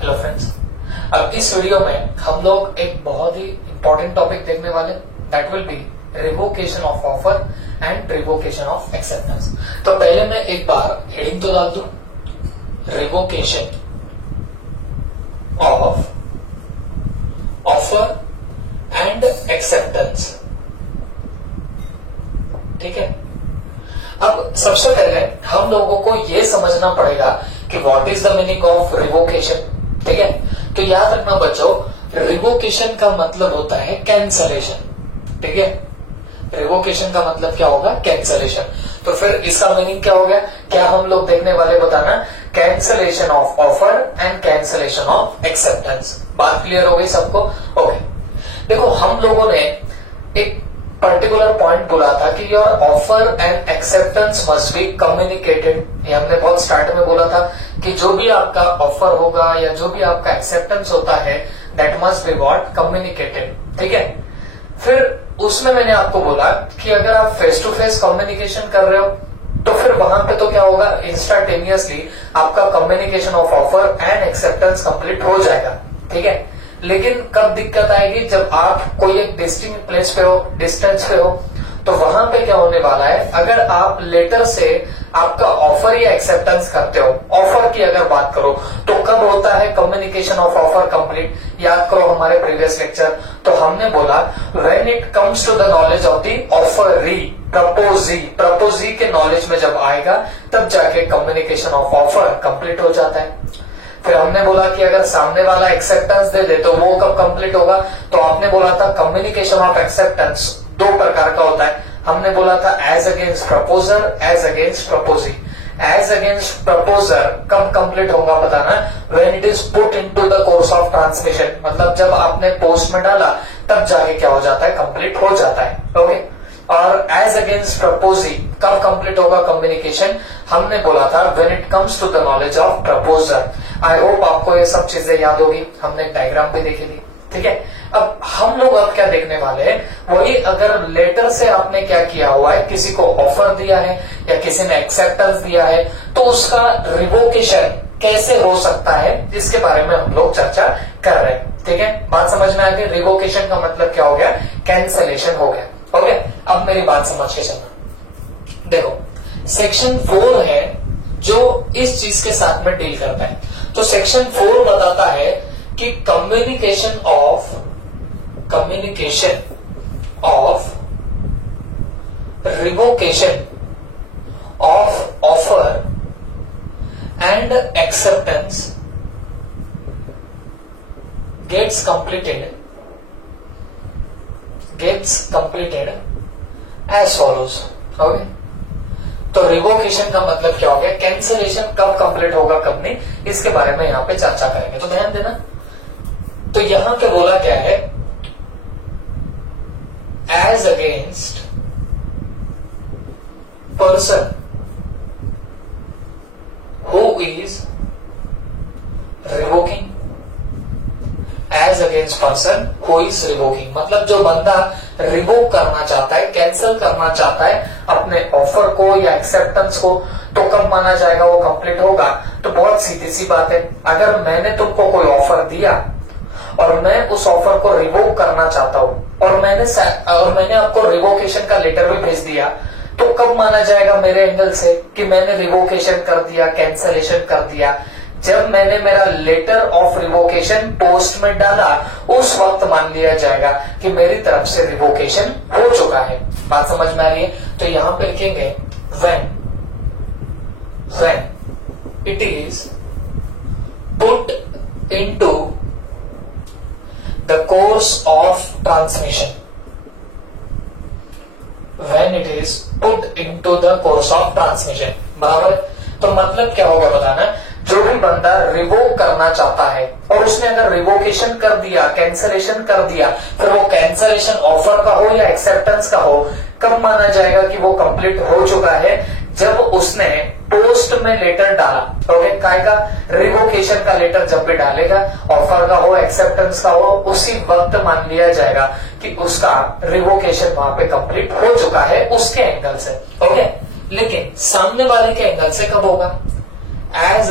Hello friends, अब इस video में हम लोग एक बहुत ही इंपॉर्टेंट टॉपिक देखने वाले, that will be revocation of offer and revocation of acceptance. तो पहले मैं एक बार हेडिंग तो डाल दूं, revocation of offer and acceptance. ठीक है, अब सबसे पहले हम लोगों को यह समझना पड़ेगा कि what is the meaning of revocation. ठीक है, तो याद रखना बच्चों, रिवोकेशन का मतलब होता है कैंसलेशन। ठीक है, रिवोकेशन का मतलब क्या होगा? कैंसलेशन। तो फिर इसका मीनिंग क्या हो गया? क्या हम लोग देखने वाले बताना, cancellation of offer and cancellation of acceptance. बात क्लियर हो गई सबको? ओके, देखो हम लोगों ने एक पर्टिकुलर पॉइंट बोला था कि your offer and acceptance must be communicated. ये हमने बहुत स्टार्ट में बोला था कि जो भी आपका ऑफर होगा या जो भी आपका एक्सेप्टेंस होता है that must be what? Communicated. ठीक है, फिर उसमें मैंने आपको बोला कि अगर आप फेस टू फेस कम्युनिकेशन कर रहे हो तो फिर वहां पे तो क्या होगा, इंस्टेंटेनियसली आपका communication of offer and acceptance complete हो जाएगा। ठीक है, लेकिन कब दिक्कत आएगी? जब आप कोई एक डिस्टिंक्ट प्लेस पे हो, डिस्टेंस पे हो, तो वहां पे क्या होने वाला है, अगर आप लेटर से आपका ऑफर या एक्सेप्टेंस करते हो, ऑफर की अगर बात करो तो कब होता है कम्युनिकेशन ऑफ ऑफर कंप्लीट? याद करो हमारे प्रीवियस लेक्चर, तो हमने बोला when it comes to the knowledge of the offeree, proposee के नॉलेज में जब आएगा तब जाके कम्युनिकेशन ऑफ ऑफर कंप्लीट हो जाता है। फिर हमने बोला कि अगर सामने वाला एक्सेप्टेंस दे दे तो वो कब कंप्लीट होगा? तो आपने बोला था कम्युनिकेशन ऑफ एक्सेप्टेंस दो प्रकार का होता है। हमने बोला था as against proposer, as against proposee. As against proposer कब कंप्लीट होगा बताना, when it is put into the course of transmission, मतलब जब आपने पोस्ट में डाला तब जाके क्या हो जाता है, कंप्लीट हो जाता है। ओके, और एज अगेंस्ट प्रपोजी कब कंप्लीट होगा कम्युनिकेशन? हमने बोला था when it comes to the knowledge of proposer. I hope आपको ये सब चीजें याद होगी, हमने डायग्राम भी देखी थी। ठीक है, अब हम लोग अब क्या देखने वाले हैं, वही अगर लेटर से आपने क्या किया हुआ है, किसी को ऑफर दिया है या किसी ने एक्सेप्टेंस दिया है, तो उसका रिवोकेशन कैसे हो सकता है, इसके बारे में हम लोग चर्चा कर रहे हैं। ठीक है, बात समझ में आ गई? रिवोकेशन का मतलब क्या हो गया? कैंसलेशन हो गया। ओके, अब मेरी बात समझ के चलना। देखो, सेक्शन 4 है जो इस चीज के साथ में डील करता है। तो सेक्शन 4 बताता है कि communication of revocation of offer and acceptance gets completed as follows. Okay, तो रिवोकेशन का मतलब क्या हो गया, कैंसलेशन कब कंप्लीट होगा कब नहीं, इसके बारे में यहां पे चर्चा करेंगे। तो ध्यान देना, तो यहां के बोला क्या है, as against person who is revoking, as against person who is revoking, मतलब जो बंदा रिवोक करना चाहता है, कैंसिल करना चाहता है अपने ऑफर को या एक्सेप्टेंस को, तो कब माना जाएगा वो कंप्लीट होगा? तो बहुत सीधी सी बात है, अगर मैंने तुमको कोई ऑफर दिया और मैं उस ऑफर को रिवोक करना चाहता हूं और मैंने आपको रिवोकेशन का लेटर भी भेज दिया, तो कब माना जाएगा मेरे एंगल से कि मैंने रिवोकेशन कर दिया, कैंसलेशन कर दिया? जब मैंने मेरा लेटर ऑफ रिवोकेशन पोस्ट में डाला उस वक्त मान लिया जाएगा कि मेरी तरफ से रिवोकेशन हो चुका है। बात समझ में आ रही है? तो यहां पे लिखेंगे when it is put into the course of transmission, when it is put into the course of transmission। बराबर, तो मतलब क्या होगा बताना, जो भी बंदा रिवोक करना चाहता है और उसने अगर रिवोकेशन कर दिया, कैंसलेशन कर दिया, फिर वो कैंसलेशन ऑफर का हो या एक्सेप्टेंस का हो, कब माना जाएगा कि वो कंप्लीट हो चुका है? जब उसने पोस्ट में लेटर डाला। ओके, काय का? रिवोकेशन का लेटर जब भी डालेगा, ऑफर का हो, एक्सेप्टेंस का हो, उसी वक्त मान लिया जाएगा कि उसका रिवोकेशन वहां पे कंप्लीट हो चुका है उसके एंगल से। ओके, लेकिन सामने वाले के एंगल से कब होगा? As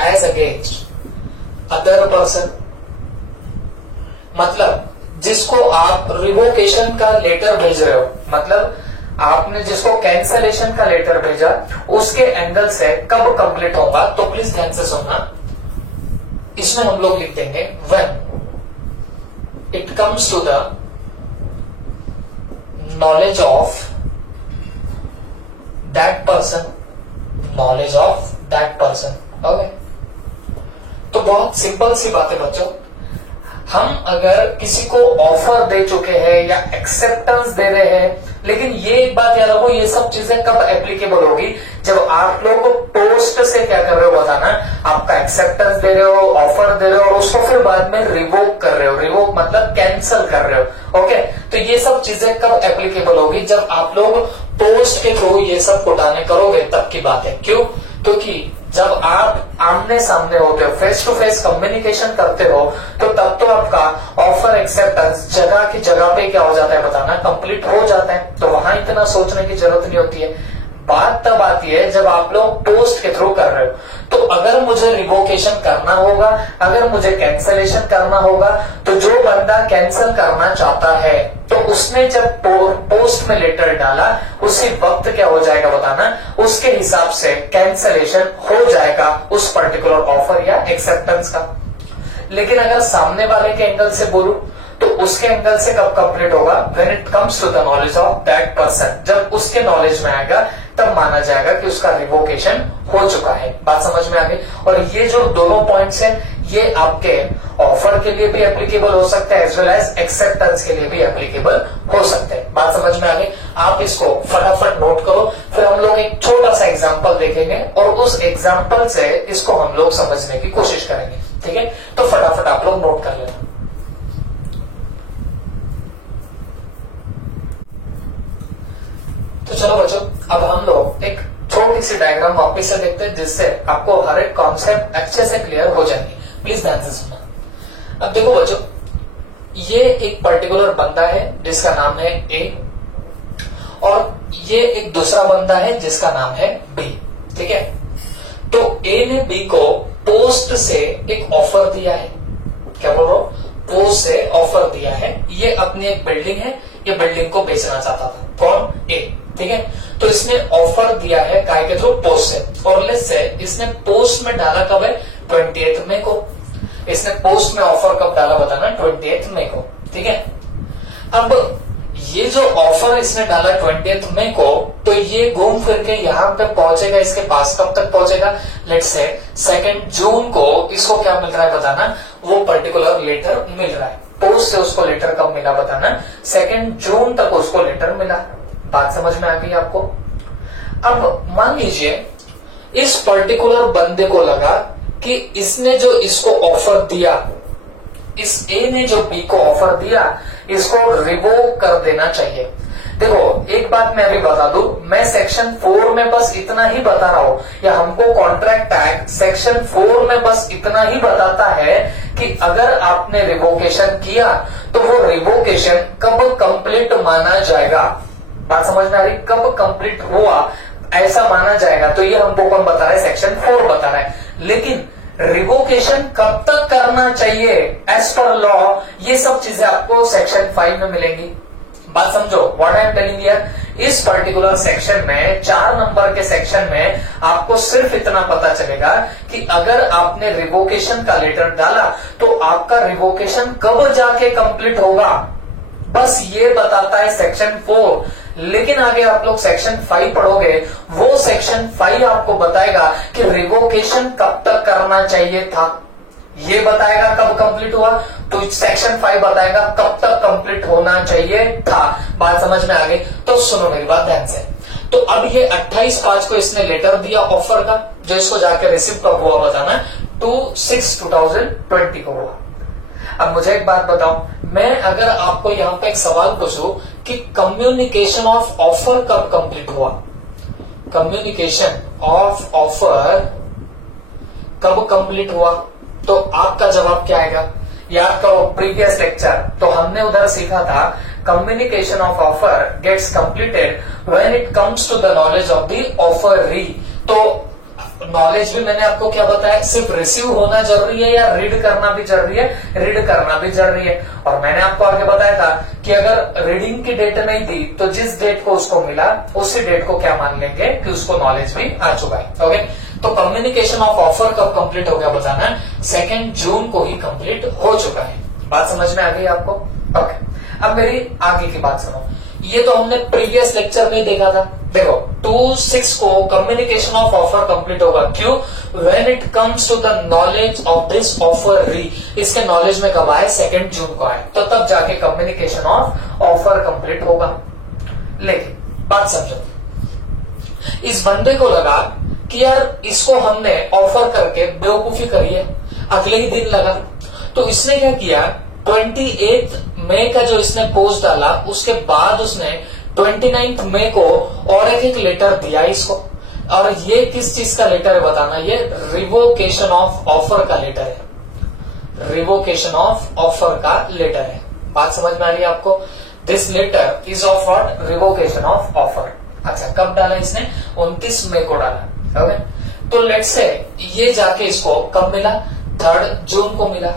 as against other person, मतलब जिसको आप रिवोकेशन का लेटर भेज रहे हो, मतलब आपने जिसको कैंसलेशन का लेटर भेजा उसके एंगल से कब कंप्लीट होगा, तो प्लीज ध्यान से सुनना। इसमें हम लोग लिख देंगे when it comes to the knowledge of that person, knowledge of that person. Okay, तो बहुत सिंपल सी बात है बच्चों। हम अगर किसी को ऑफर दे चुके हैं या एक्सेप्टेंस दे रहे हैं, लेकिन ये एक बात याद रखो, ये सब चीजें कब एप्लीकेबल होगी, जब आप लोग पोस्ट से क्या कर रहे हो बताना, आपका एक्सेप्टेंस दे रहे हो, ऑफर दे रहे हो और उसको फिर बाद में रिवोक कर रहे हो। रिवोक मतलब कैंसिल कर रहे हो। ओके, तो ये सब चीजें कब एप्लीकेबल होगी, जब आप लोग पोस्ट के थ्रू ये सब उठाने करोगे तब की बात है। क्यों? क्योंकि जब आप आमने सामने होते हो, फेस टू फेस कम्युनिकेशन करते हो, तो तब तो आपका ऑफर एक्सेप्टेंस जगह की जगह पे क्या हो जाता है बताना, कंप्लीट हो जाता है। तो वहां इतना सोचने की जरूरत नहीं होती है। बात तब आती है जब आप लोग पोस्ट के थ्रू कर रहे हो। तो अगर मुझे रिवोकेशन करना होगा, अगर मुझे कैंसलेशन करना होगा, तो जो बंदा कैंसिल करना चाहता है तो उसने जब पोस्ट में लेटर डाला उसी वक्त क्या हो जाएगा बताना, उसके हिसाब से कैंसलेशन हो जाएगा उस पर्टिकुलर ऑफर या एक्सेप्टेंस का। लेकिन अगर सामने वाले के एंगल से बोलूं तो उसके एंगल से कब कंप्लीट होगा, when it comes to the knowledge of that person, जब उसके नॉलेज में आएगा तब माना जाएगा कि उसका रिवोकेशन हो चुका है। बात समझ में आ गई? और ये जो दोनों पॉइंट्स हैं ये आपके ऑफर के लिए भी एप्लीकेबल हो सकता है एज वेल एज एक्सेप्टेंस के लिए भी एप्लीकेबल हो सकते हैं। बात समझ में आ गई? आप इसको फटाफट नोट करो, फिर हम लोग एक छोटा सा एग्जांपल देखेंगे और उस एग्जांपल से इसको हम लोग समझने की कोशिश करेंगे। ठीक है, तो फटाफट आप लोग नोट कर लेना। तो चलो बच्चों, अब हम लोग एक छोटी सी डायग्राम वापस से देखते हैं जिससे आपको हर एक कॉन्सेप्ट अच्छे से क्लियर हो जाएंगे। प्लीज ध्यान से सुनना। अब देखो बच्चों, ये एक पर्टिकुलर बंदा है जिसका नाम है ए, और ये एक दूसरा बंदा है जिसका नाम है बी। ठीक है, तो ए ने बी को पोस्ट से एक ऑफर दिया है। क्या बोल रहा हूं? पोस्ट से ऑफर दिया है। ये अपनी एक बिल्डिंग है, ये बिल्डिंग को बेचना चाहता था। कौन? ए। ठीक है, तो इसने ऑफर दिया है काय के थ्रू? पोस्ट से। और लेट्स से इसने पोस्ट में डाला कब है? 28 मई को। इसने पोस्ट में ऑफर कब डाला बताना? 28 मई को। ठीक है, अब ये जो ऑफर इसने डाला 28 मई को, तो ये घूम फिर के यहाँ पे पहुंचेगा, इसके पास कब तक पहुंचेगा? लेट्स से 2 जून को इसको क्या मिल रहा है बताना? वो पर्टिकुलर लेटर मिल रहा है। पोस्ट से उसको लेटर कब मिला बताना? 2 जून तक उसको लेटर मिला। बात समझ में आ गई आपको? अब मान लीजिए इस पर्टिकुलर बंदे को लगा कि इसने जो इसको ऑफर दिया, इस ए ने जो बी को ऑफर दिया, इसको रिवोक कर देना चाहिए। देखो एक बात मैं अभी बता दूं, मैं सेक्शन 4 में बस इतना ही बता रहा हूं, या हमको कॉन्ट्रैक्ट एक्ट सेक्शन 4 में बस इतना ही बताता है कि अगर आपने रिवोकेशन किया तो वो रिवोकेशन कब कंप्लीट माना जाएगा। बात समझ में आ रही? कब कंप्लीट हुआ ऐसा माना जाएगा, तो ये हमको कौन बता रहा है? सेक्शन 4 बता रहा है। लेकिन रिवोकेशन कब तक करना चाहिए एज पर लॉ, ये सब चीजें आपको सेक्शन 5 में मिलेंगी। बात समझो, what I am telling here. इस पर्टिकुलर सेक्शन में 4 नंबर के सेक्शन में आपको सिर्फ इतना पता चलेगा कि अगर आपने रिवोकेशन का लेटर डाला तो आपका रिवोकेशन कब जाके कंप्लीट होगा, बस ये बताता है सेक्शन 4। लेकिन आगे आप लोग सेक्शन 5 पढ़ोगे, वो सेक्शन 5 आपको बताएगा कि रिवोकेशन कब तक करना चाहिए था। ये बताएगा कब कंप्लीट हुआ, तो सेक्शन 5 बताएगा कब तक कंप्लीट होना चाहिए था। बात समझ में आ गई? तो सुनो मेरी बात ध्यान से। तो अब ये 28/5 को इसने लेटर दिया ऑफर का, जो इसको जाकर रिसीव कब हुआ बताना? 2/6/2020 को हुआ। अब मुझे एक बात बताओ, मैं अगर आपको यहाँ पे एक सवाल पूछूं कि कम्युनिकेशन ऑफ ऑफर कब कंप्लीट हुआ, कम्युनिकेशन ऑफ ऑफर कब कंप्लीट हुआ, तो आपका जवाब क्या आएगा? याद करो प्रीवियस लेक्चर, तो हमने उधर सीखा था communication of offer gets completed when it comes to the knowledge of the offeree. तो नॉलेज भी मैंने आपको क्या बताया, सिर्फ रिसीव होना जरूरी है या रीड करना भी जरूरी है, रीड करना भी जरूरी है। और मैंने आपको आगे बताया था कि अगर रीडिंग की डेट नहीं दी तो जिस डेट को उसको मिला उसी डेट को क्या मान लेंगे कि उसको नॉलेज भी आ चुका है। ओके, तो कम्युनिकेशन ऑफ ऑफर कब कंप्लीट हो गया बताना, 2 जून को ही कंप्लीट हो चुका है। बात समझ में आ गई आपको? ओके, अब मेरी आगे की बात सुनो। ये तो हमने प्रीवियस लेक्चर में देखा था। देखो 2/6 को कम्युनिकेशन ऑफ ऑफर कंप्लीट होगा, क्यों? When it comes to the knowledge of this offeree, इसके नॉलेज में कब आए, 2 जून को आए, तो तब जाके कम्युनिकेशन ऑफ ऑफर कंप्लीट होगा। लेकिन बात समझो, इस बंदे को लगा कि यार इसको हमने ऑफर करके बेवकूफी करी है, अगले ही दिन लगा, तो इसने क्या किया, 28 मई का जो इसने पोस्ट डाला उसके बाद उसने 29 मई को और एक लेटर दिया इसको। और ये किस चीज का लेटर है बताना, ये रिवोकेशन ऑफ ऑफर का लेटर है, रिवोकेशन ऑफ ऑफर का लेटर है। बात समझ में आ रही है आपको? This letter is of what, revocation of offer. अच्छा, कब डाला इसने, 29 मई को डाला। ओके, तो लेट्स से ये जाके इसको कब मिला, 3 जून को मिला।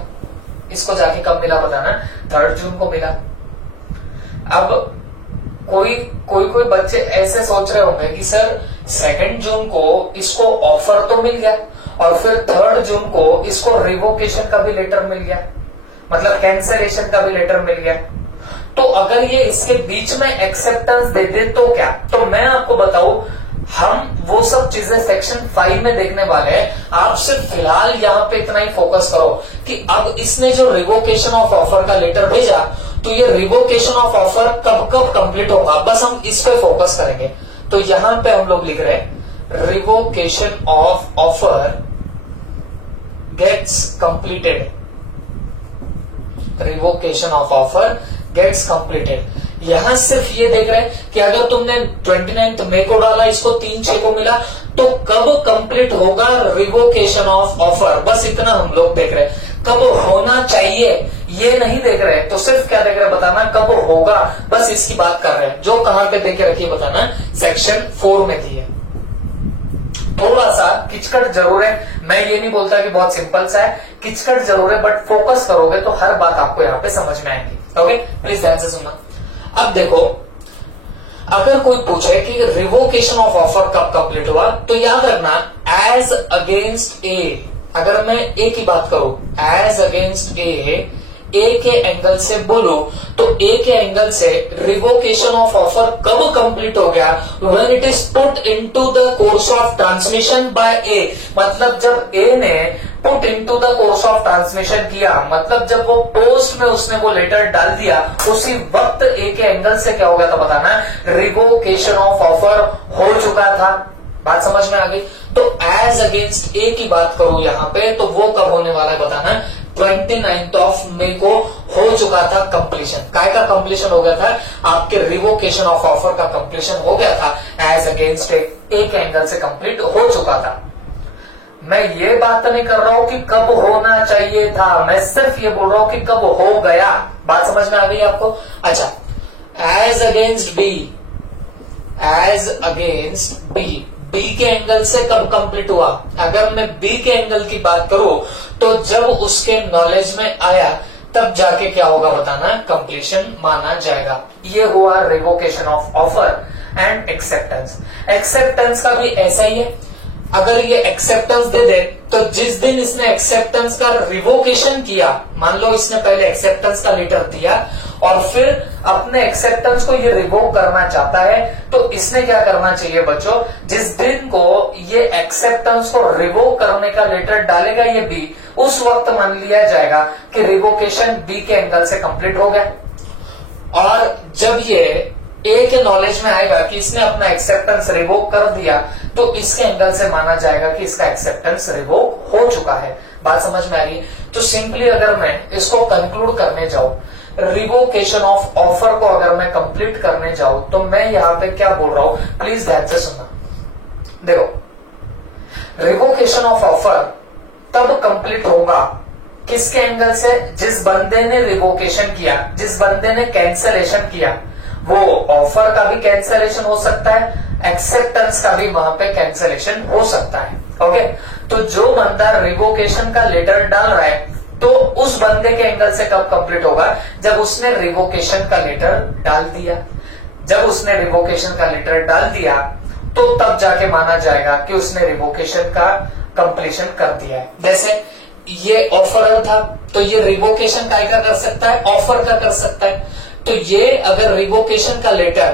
इसको जाके कब मिला बताना, 3 जून को मिला। अब कोई बच्चे ऐसे सोच रहे होंगे कि सर 2 जून को इसको ऑफर तो मिल गया और फिर 3 जून को इसको रिवोकेशन का भी लेटर मिल गया, मतलब कैंसलेशन का भी लेटर मिल गया। तो अगर ये इसके बीच में एक्सेप्टेंस दे दे तो क्या? तो मैं आपको बताऊं, हम वो सब चीजें सेक्शन 5 में देखने वाले हैं। आप सिर्फ फिलहाल यहाँ पे इतना ही फोकस करो कि अब इसने जो रिवोकेशन ऑफ ऑफर का लेटर भेजा, तो ये रिवोकेशन ऑफ ऑफर कब कब कंप्लीट होगा, बस हम इस पे फोकस करेंगे। तो यहां पे हम लोग लिख रहे हैं revocation of offer gets completed, revocation of offer gets completed. यहां सिर्फ ये देख रहे हैं कि अगर तुमने 29 मई को डाला, इसको 3/6 को मिला, तो कब कंप्लीट होगा रिवोकेशन ऑफ ऑफर, बस इतना हम लोग देख रहे हैं। कब होना चाहिए ये नहीं देख रहे, तो सिर्फ क्या देख रहे हैं बताना, कब होगा, बस इसकी बात कर रहे हैं। जो कहां पे देखे रखिए बताना, सेक्शन 4 में दी है। थोड़ा सा किचकट जरूर है, मैं ये नहीं बोलता कि बहुत सिंपल सा है, किचकट जरूर है, बट फोकस करोगे तो हर बात आपको यहाँ पे समझ में आएगी। ओके, प्लीज ध्यान से सुनना। अब देखो, अगर कोई पूछे कि रिवोकेशन ऑफ ऑफर कब कंप्लीट हुआ, तो याद रखना एज अगेंस्ट ए, अगर मैं ए की बात करूं, एज अगेंस्ट ए के एंगल से बोलूं, तो ए के एंगल से रिवोकेशन ऑफ ऑफर कब कंप्लीट हो गया, when it is put into the course of transmission by A, मतलब जब ए ने put into the course of transmission किया, मतलब जब वो पोस्ट में उसने वो लेटर डाल दिया, उसी वक्त ए के एंगल से क्या हो गया था बताना, रिवोकेशन ऑफ ऑफर हो चुका था। बात समझ में आ गई? तो एज अगेंस्ट ए की बात करूं यहाँ पे, तो वो कब होने वाला है बताना, 29 मई को हो चुका था कंप्लीशन। काय का कंप्लीशन हो गया था, आपके रिवोकेशन ऑफ ऑफर का कंप्लीशन हो गया था, एज अगेंस्ट ए के एंगल से कंप्लीट हो चुका था। मैं ये बात नहीं कर रहा हूं कि कब होना चाहिए था, मैं सिर्फ ये बोल रहा हूं कि कब हो गया। बात समझ में आ गई आपको? अच्छा, as against B, as against B, B के एंगल से कब कंप्लीट हुआ, अगर मैं बी के एंगल की बात करूं, तो जब उसके नॉलेज में आया तब जाके क्या होगा बताना, कंप्लीशन माना जाएगा। ये हुआ revocation of offer and acceptance. Acceptance का भी ऐसा ही है, अगर ये एक्सेप्टेंस दे दे, तो जिस दिन इसने एक्सेप्टेंस का रिवोकेशन किया, मान लो इसने पहले एक्सेप्टेंस का लेटर दिया और फिर अपने एक्सेप्टेंस को ये रिवोक करना चाहता है, तो इसने क्या करना चाहिए बच्चों, जिस दिन को ये एक्सेप्टेंस को रिवोक करने का लेटर डालेगा ये बी, उस वक्त मान लिया जाएगा कि रिवोकेशन बी के एंगल से कंप्लीट हो गया। और जब ये ए के नॉलेज में आएगा कि इसने अपना एक्सेप्टेंस रिवोक कर दिया, तो इसके एंगल से माना जाएगा कि इसका एक्सेप्टेंस रिवोक हो चुका है। बात समझ में आ रही है? तो सिंपली अगर मैं इसको कंक्लूड करने जाऊं, रिवोकेशन ऑफ ऑफर को अगर मैं कंप्लीट करने जाऊं, तो मैं यहां पे क्या बोल रहा हूं, प्लीज ध्यान से सुनना। देखो, रिवोकेशन ऑफ ऑफर तब कंप्लीट होगा किसके एंगल से, जिस बंदे ने रिवोकेशन किया, जिस बंदे ने कैंसलेशन किया, वो ऑफर का भी कैंसलेशन हो सकता है, एक्सेप्टेंस का भी वहां पे कैंसलेशन हो सकता है। ओके, तो जो बंदा रिवोकेशन का लेटर डाल रहा है तो उस बंदे के एंगल से कब कंप्लीट होगा, जब उसने रिवोकेशन का लेटर डाल दिया। जब उसने रिवोकेशन का लेटर डाल दिया तो तब जाके माना जाएगा कि उसने रिवोकेशन का कंप्लीशन कर दिया है। जैसे ये ऑफरर था तो ये रिवोकेशन का कर सकता है, ऑफर का कर सकता है। तो ये अगर रिवोकेशन का लेटर,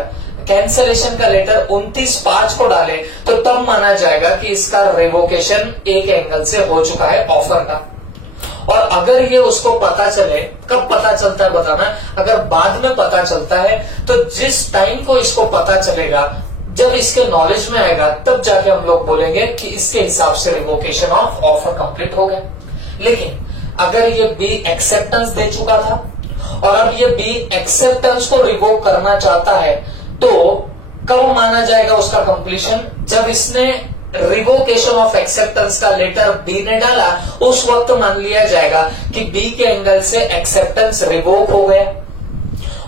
कैंसलेशन का लेटर 29/5 को डाले तो तब माना जाएगा कि इसका रिवोकेशन एक एंगल से हो चुका है, ऑफर का। और अगर ये उसको पता चले, कब पता चलता है बताना, अगर बाद में पता चलता है तो जिस टाइम को इसको पता चलेगा, जब इसके नॉलेज में आएगा तब जाके हम लोग बोलेंगे कि इसके हिसाब से रिवोकेशन ऑफ ऑफर कंप्लीट हो गया। लेकिन अगर ये बी एक्सेप्टेंस दे चुका था और अब ये बी एक्सेप्टेंस को रिवोक करना चाहता है तो कब माना जाएगा उसका कंप्लीशन, जब इसने रिवोकेशन ऑफ एक्सेप्टेंस का लेटर बी ने डाला उस वक्त मान लिया जाएगा कि बी के एंगल से एक्सेप्टेंस रिवोक हो गया।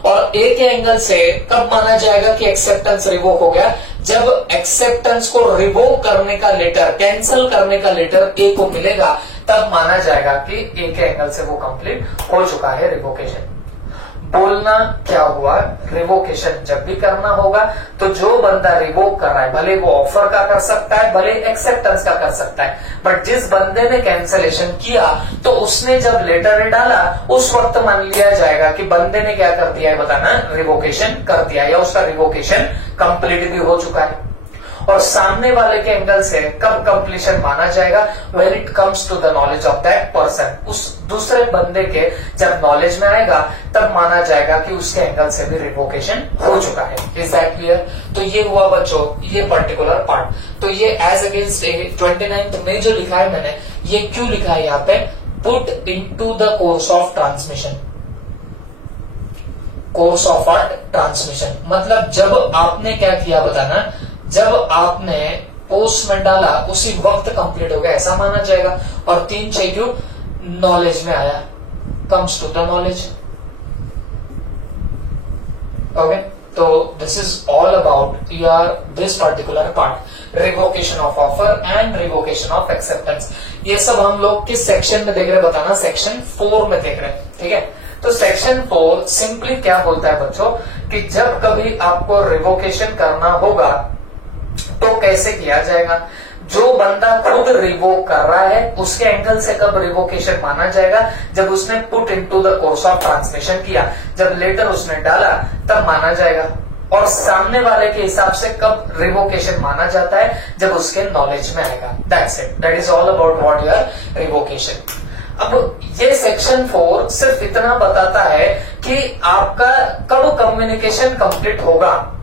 और ए के एंगल से कब माना जाएगा कि एक्सेप्टेंस रिवोक हो गया, जब एक्सेप्टेंस को रिवोक करने का लेटर, कैंसिल करने का लेटर ए को मिलेगा, तब माना जाएगा कि ए के एंगल से वो कंप्लीट हो चुका है रिवोकेशन। बोलना क्या हुआ, रिवोकेशन जब भी करना होगा तो जो बंदा रिवोक कर रहा है, भले वो ऑफर का कर सकता है, भले एक्सेप्टेंस का कर सकता है, बट जिस बंदे ने कैंसलेशन किया तो उसने जब लेटर डाला उस वक्त मान लिया जाएगा कि बंदे ने क्या कर दिया है बताना, रिवोकेशन कर दिया या उसका रिवोकेशन कंप्लीट भी हो चुका है। और सामने वाले के एंगल से कब कंप्लीशन माना जाएगा, when it comes to the knowledge of that person, उस दूसरे बंदे के जब नॉलेज में आएगा तब माना जाएगा कि उसके एंगल से भी रिवोकेशन हो चुका है। Is that clear? तो ये हुआ बच्चों ये पर्टिकुलर पार्ट। तो ये एज अगेंस्ट 29th में जो लिखा है मैंने, ये क्यों लिखा है यहाँ पे, put into the course of transmission, course of transmission मतलब जब आपने क्या किया बताना, जब आपने पोस्ट में डाला उसी वक्त कंप्लीट हो गया ऐसा माना जाएगा। और 3 क्यों, नॉलेज में आया, comes to the knowledge. Okay, तो this is all about your this particular part, revocation of offer and revocation of acceptance. ये सब हम लोग किस सेक्शन में देख रहे बताना, सेक्शन 4 में देख रहे हैं। ठीक है, तो सेक्शन 4 सिंपली क्या बोलता है बच्चों कि जब कभी आपको रिवोकेशन करना होगा तो कैसे किया जाएगा। जो बंदा खुद रिवोक कर रहा है उसके एंगल से कब रिवोकेशन माना जाएगा, जब उसने put into the course of transmission किया, जब लेटर उसने डाला तब माना जाएगा। और सामने वाले के हिसाब से कब रिवोकेशन माना जाता है, जब उसके नॉलेज में आएगा। That's it, that is all about what your revocation. अब ये सेक्शन 4 सिर्फ इतना बताता है कि आपका कब कम्युनिकेशन कंप्लीट होगा,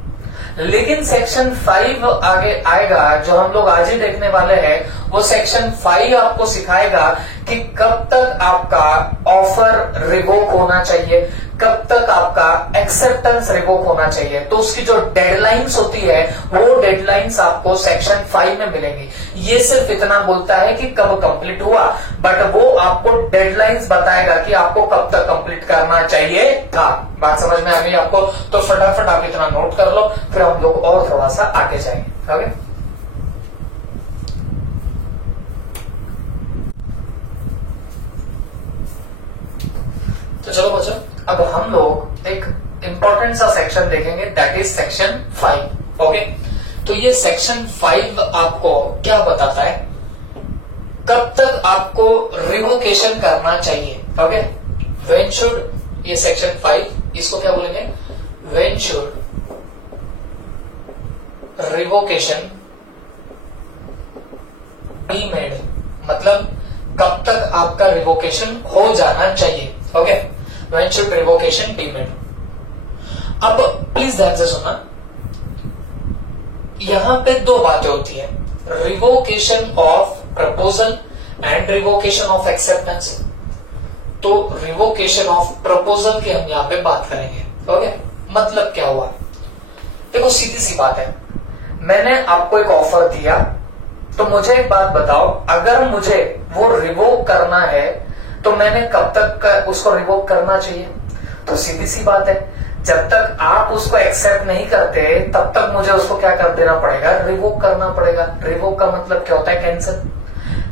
लेकिन सेक्शन 5 आगे आएगा जो हम लोग आज ही देखने वाले हैं। वो सेक्शन 5 आपको सिखाएगा कि कब तक आपका ऑफर रिवोक होना चाहिए, कब तक आपका एक्सेप्टेंस रिवोक होना चाहिए। तो उसकी जो डेडलाइंस होती है वो डेडलाइंस आपको सेक्शन 5 में मिलेंगी। ये सिर्फ इतना बोलता है कि कब कंप्लीट हुआ, बट वो आपको डेडलाइंस बताएगा कि आपको कब तक कंप्लीट करना चाहिए था। बात समझ में आ गई आपको? तो फटाफट आप इतना नोट कर लो, फिर हम लोग और थोड़ा सा आगे जाएंगे। ओके, तो चलो बच्चों अब हम लोग एक इंपॉर्टेंट सा सेक्शन देखेंगे, दैट इज सेक्शन 5। ओके, तो ये सेक्शन 5 आपको क्या बताता है, कब तक आपको रिवोकेशन करना चाहिए। ओके, व्हेन शुड, ये सेक्शन 5 इसको क्या बोलेंगे, when should revocation be made, मतलब कब तक आपका रिवोकेशन हो जाना चाहिए। Okay, when should revocation be made. अब प्लीज ध्यान से सुनना, यहां पे 2 बातें होती है, revocation of proposal and revocation of acceptance. तो रिवोकेशन ऑफ प्रपोजल की हम यहां पे बात करेंगे। ओके, मतलब क्या हुआ, देखो सीधी सी बात है, मैंने आपको एक ऑफर दिया, तो मुझे एक बात बताओ, अगर मुझे वो रिवोक करना है तो मैंने कब तक उसको रिवोक करना चाहिए। तो सीधी सी बात है, जब तक आप उसको एक्सेप्ट नहीं करते तब तक मुझे उसको क्या कर देना पड़ेगा, रिवोक करना पड़ेगा। रिवोक का मतलब क्या होता है, कैंसिल।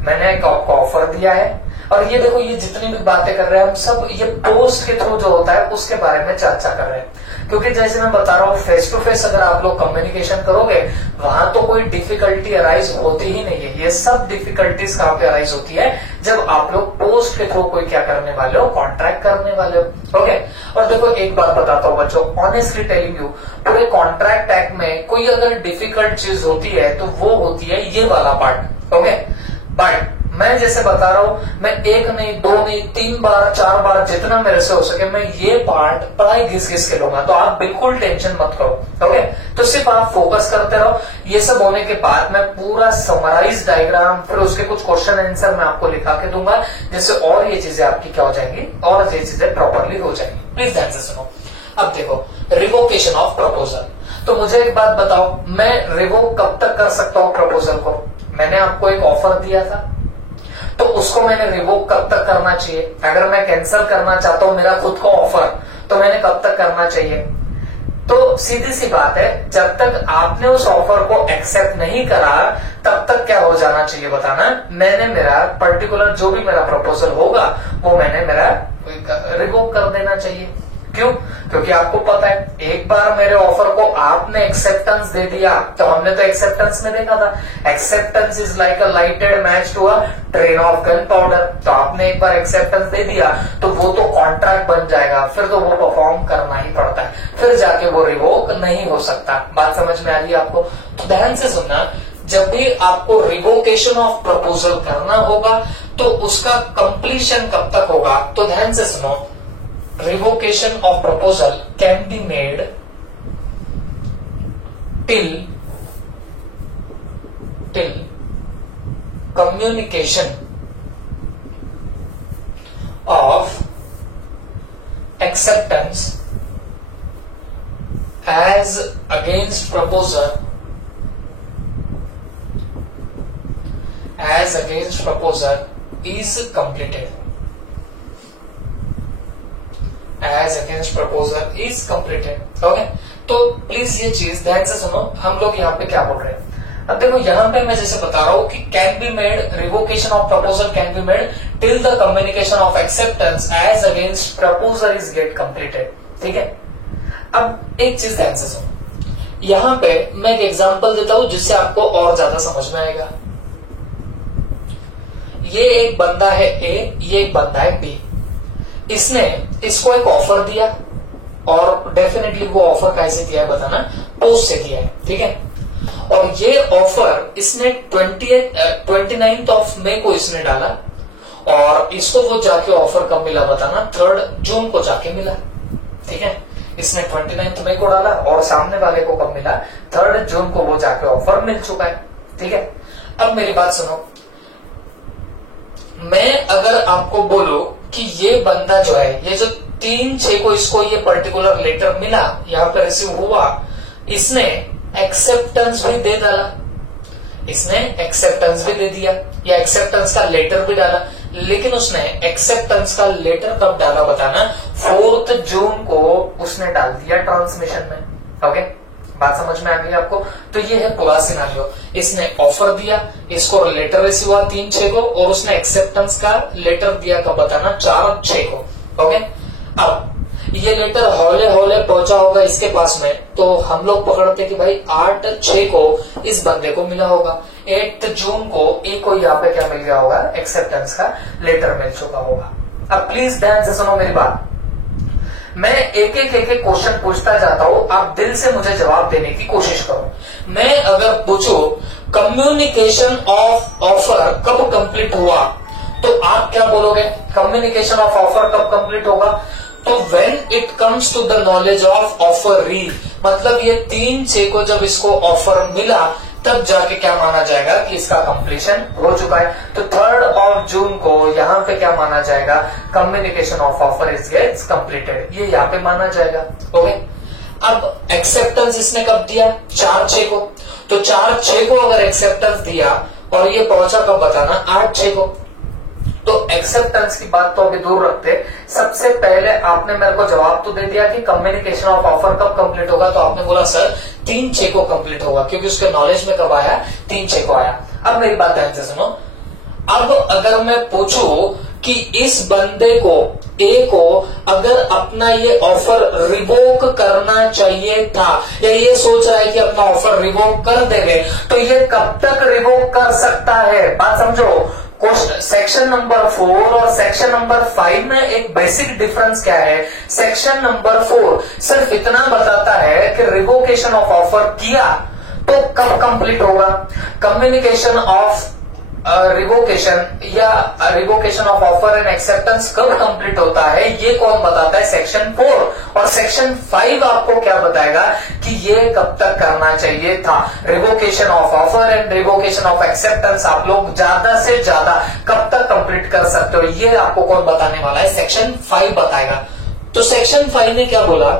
मैंने एक आपको ऑफर दिया है, और ये देखो ये जितनी भी बातें कर रहे हैं हम सब ये पोस्ट के थ्रू जो होता है उसके बारे में चर्चा कर रहे हैं, क्योंकि जैसे मैं बता रहा हूँ फेस टू फेस अगर आप लोग कम्युनिकेशन करोगे वहां तो कोई डिफिकल्टी अराइज होती ही नहीं है। ये सब डिफिकल्टीज कहाँ पे अराइज होती है, जब आप लोग पोस्ट के थ्रू कोई क्या करने वाले हो, कॉन्ट्रैक्ट करने वाले हो। ओके, और देखो एक बात बताता हूँ बच्चों, ऑनेस्टली टेलिंग यू, पूरे कॉन्ट्रैक्ट एक्ट में कोई अगर डिफिकल्ट चीज होती है तो वो होती है ये वाला पार्ट। ओके, बट मैं जैसे बता रहा हूं, मैं एक नहीं, दो नहीं, 3 बार 4 बार जितना मेरे से हो सके मैं ये पार्ट पढ़ाई घिस घिस के लूंगा, तो आप बिल्कुल टेंशन मत करो। ओके, तो सिर्फ आप फोकस करते रहो। ये सब होने के बाद मैं पूरा समराइज डायग्राम, फिर उसके कुछ क्वेश्चन आंसर मैं आपको लिखा के दूंगा, जिससे और ये चीजें आपकी क्या हो जाएंगी, और ये चीजें प्रॉपरली हो जाएंगी। प्लीज ध्यान से सुनो। अब देखो, रिवोकेशन ऑफ प्रपोजल। तो मुझे एक बात बताओ, मैं रिवोक कब तक कर सकता हूँ प्रपोजल को? मैंने आपको एक ऑफर दिया था, तो उसको मैंने रिवोक कब तक करना चाहिए? अगर मैं कैंसिल करना चाहता हूं मेरा खुद का ऑफर, तो मैंने कब तक करना चाहिए? तो सीधी सी बात है, जब तक आपने उस ऑफर को एक्सेप्ट नहीं करा तब तक क्या हो जाना चाहिए बताना, मैंने मेरा पर्टिकुलर जो भी मेरा प्रपोजल होगा वो मैंने मेरा रिवोक कर देना चाहिए। क्यों? क्योंकि आपको पता है एक बार मेरे ऑफर को आपने एक्सेप्टेंस दे दिया, तो हमने तो एक्सेप्टेंस में देखा था, acceptance is like a lighted match to a train of gunpowder. तो आपने एक बार एक्सेप्टेंस दे दिया तो वो तो कॉन्ट्रैक्ट बन जाएगा, फिर तो वो परफॉर्म करना ही पड़ता है, फिर जाके वो रिवोक नहीं हो सकता। बात समझ में आ रही है आपको? तो ध्यान से सुनना, जब भी आपको रिवोकेशन ऑफ प्रपोजल करना होगा तो उसका कंप्लीशन कब तक होगा, तो ध्यान से सुनो, revocation of proposal can be made till communication of acceptance as against proposal is completed. As against proposal is completed. Okay, तो प्लीज ये चीज ध्यान से सुनो, हम लोग यहाँ पे क्या बोल रहे हैं। अब देखो यहाँ पे मैं जैसे बता रहा हूँ कि can be made, revocation of proposal can be made till the communication of acceptance as against proposal is get completed. ठीक है, अब एक चीज ध्यान से सुनो, यहाँ पे मैं एक एग्जांपल देता हूँ जिससे आपको और ज्यादा समझ में आएगा। ये एक बंदा है ए, ये एक बंदा है बी। इसने इसको एक ऑफर दिया, और डेफिनेटली वो ऑफर कैसे दिया है बताना, पोस्ट से दिया है। ठीक है, और ये ऑफर इसने 29th ऑफ मई को इसने डाला, और इसको वो जाके ऑफर कब मिला बताना, 3 जून को जाके मिला। ठीक है, इसने 29 मई को डाला और सामने वाले को कब मिला, 3 जून को वो जाके ऑफर मिल चुका है। ठीक है, अब मेरी बात सुनो, मैं अगर आपको बोलूं कि ये बंदा जो है, ये जो 3/6 को इसको ये पर्टिकुलर लेटर मिला, यहाँ पे रिसीव हुआ, इसने एक्सेप्टेंस भी दे डाला, इसने एक्सेप्टेंस भी दे दिया, या एक्सेप्टेंस का लेटर भी डाला, लेकिन उसने एक्सेप्टेंस का लेटर कब डाला बताना, 4 जून को उसने डाल दिया ट्रांसमिशन में। ओके, बात समझ में आ गई आपको? तो ये है पूरा सिनारियो। इसने ऑफर दिया, इसको लेटर रिसीव हुआ 3/6 को, और उसने एक्सेप्टेंस का लेटर दिया कब बताना, 4/6 को। ओके, अब ये लेटर हौले हौले पहुंचा होगा इसके पास में, तो हम लोग पकड़ते कि भाई 8/6 को इस बंदे को मिला होगा, 8 जून को ए को यहाँ पे क्या मिल गया होगा, एक्सेप्टेंस का लेटर मिल चुका होगा। अब प्लीज ध्यान से सुनो मेरी बात, मैं एक एक क्वेश्चन पूछता जाता हूं, आप दिल से मुझे जवाब देने की कोशिश करो। मैं अगर पूछूं कम्युनिकेशन ऑफ ऑफर कब कंप्लीट हुआ, तो आप क्या बोलोगे, कम्युनिकेशन ऑफ ऑफर कब कंप्लीट होगा, तो when it comes to the knowledge of offeree, मतलब ये 3/6 को जब इसको ऑफर मिला तब जाके क्या माना जाएगा कि इसका कंप्लीशन हो चुका है। तो 3 जून को यहाँ पे क्या माना जाएगा, communication of offer is gets completed, ये यहाँ पे माना जाएगा। ओके, अब एक्सेप्टेंस इसने कब दिया, 4/6 को, तो 4/6 को अगर एक्सेप्टेंस दिया और ये पहुंचा कब बताना, 8/6 को, तो एक्सेप्टेंस की बात तो अभी दूर रखते, सबसे पहले आपने मेरे को जवाब तो दे दिया कि कम्युनिकेशन ऑफ ऑफर कब कंप्लीट होगा, तो आपने बोला सर 3/6 को कंप्लीट होगा, क्योंकि उसके नॉलेज में कब आया, 3/6 को आया। अब मेरी बात ध्यान से सुनो, अब अगर मैं पूछूं कि इस बंदे को ए को अगर अपना ये ऑफर रिवोक करना चाहिए था, या ये सोच रहा है कि अपना ऑफर रिवोक कर देंगे, तो ये कब तक रिवोक कर सकता है, बात समझो। सेक्शन नंबर 4 और सेक्शन नंबर 5 में एक बेसिक डिफरेंस क्या है, सेक्शन नंबर 4 सिर्फ इतना बताता है कि रिवोकेशन ऑफ ऑफर किया तो कब कंप्लीट होगा, कम्युनिकेशन ऑफ रिवोकेशन या revocation of offer and acceptance कब कंप्लीट होता है, ये कौन बताता है, सेक्शन 4। और सेक्शन 5 आपको क्या बताएगा कि ये कब तक करना चाहिए था, revocation of offer and revocation of acceptance आप लोग ज्यादा से ज्यादा कब तक कंप्लीट कर सकते हो, ये आपको कौन बताने वाला है, सेक्शन 5 बताएगा। तो सेक्शन 5 ने क्या बोला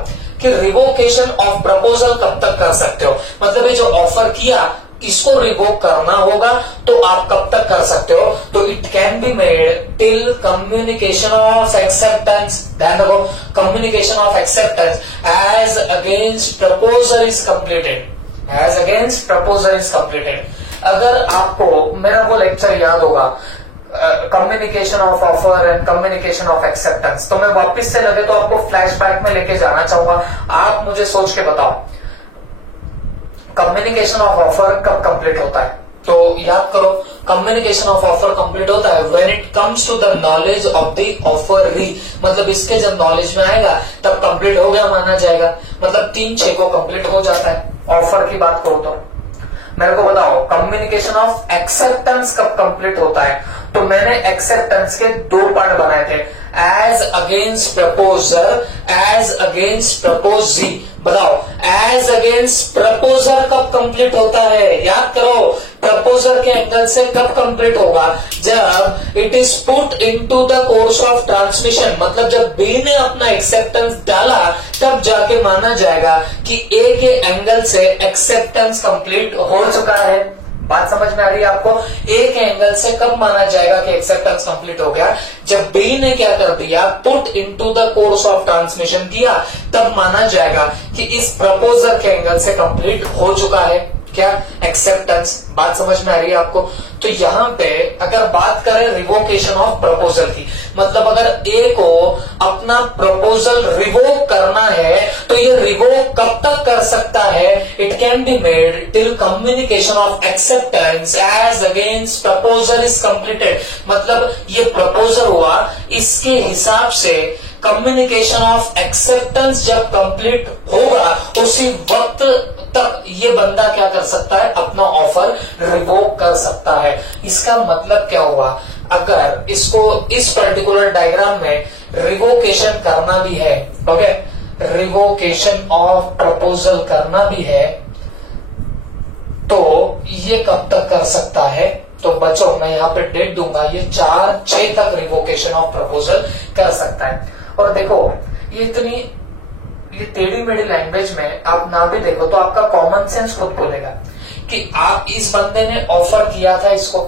कि रिवोकेशन ऑफ प्रपोजल कब तक कर सकते हो, मतलब ये जो ऑफर किया इसको रिवोक करना होगा तो आप कब तक कर सकते हो, तो it can be made till communication of acceptance, ध्यान रखो, communication of acceptance as against proposal is completed, as against proposal is completed. अगर आपको मेरा वो लेक्चर याद होगा communication of offer and communication of acceptance, तो मैं वापस से लगे तो आपको फ्लैशबैक में लेके जाना चाहूंगा, आप मुझे सोच के बताओ कम्युनिकेशन ऑफ ऑफर कब कंप्लीट होता है, तो याद करो कम्युनिकेशन ऑफ ऑफर कंप्लीट होता है when it comes to the knowledge of the offeree, मतलब इसके जब नॉलेज में आएगा तब कंप्लीट हो गया माना जाएगा, मतलब 3/6 को कंप्लीट हो जाता है। ऑफर की बात करो तो मेरे को बताओ कम्युनिकेशन ऑफ एक्सेप्टेंस कब कंप्लीट होता है, तो मैंने एक्सेप्टेंस के 2 पार्ट बनाए थे, as against proposer, as against proposee. बताओ एज अगेंस्ट प्रपोजर कब कंप्लीट होता है, याद करो प्रपोजर के एंगल से कब कंप्लीट होगा, जब it is put into the course of transmission, मतलब जब बी ने अपना एक्सेप्टेंस डाला तब जाके माना जाएगा कि ए के एंगल से एक्सेप्टेंस कंप्लीट हो चुका है। बात समझ में आ रही है आपको, ए के एंगल से कब माना जाएगा कि एक्सेप्टेंस कंप्लीट हो गया, जब बी ने क्या कर दिया, put into the course of transmission किया, तब माना जाएगा कि इस प्रपोजल के एंगल से कंप्लीट हो चुका है क्या, एक्सेप्टेंस। बात समझ में आ रही है आपको। तो यहाँ पे अगर बात करें रिवोकेशन ऑफ प्रपोजल की, मतलब अगर ए को अपना प्रपोजल रिवोक करना है तो ये रिवोक कब तक कर सकता है, it can be made till communication of acceptance as against proposal is completed, मतलब ये प्रपोजल हुआ इसके हिसाब से कम्युनिकेशन ऑफ एक्सेप्टेंस जब कंप्लीट होगा उसी वक्त तक ये बंदा क्या कर सकता है, अपना ऑफर रिवोक कर सकता है। इसका मतलब क्या हुआ, अगर इसको इस पर्टिकुलर डायग्राम में रिवोकेशन करना भी है, ओके, रिवोकेशन ऑफ प्रपोजल करना भी है, तो ये कब तक कर सकता है, तो बच्चों मैं यहाँ पे डेट दूंगा, ये 4/6 तक रिवोकेशन ऑफ प्रपोजल कर सकता है। और देखो ये टेढ़ी मेढ़ी लैंग्वेज में आप ना भी देखो तो आपका कॉमन सेंस खुद बोलेगा कि आप इस बंदे ने ऑफर किया था इसको,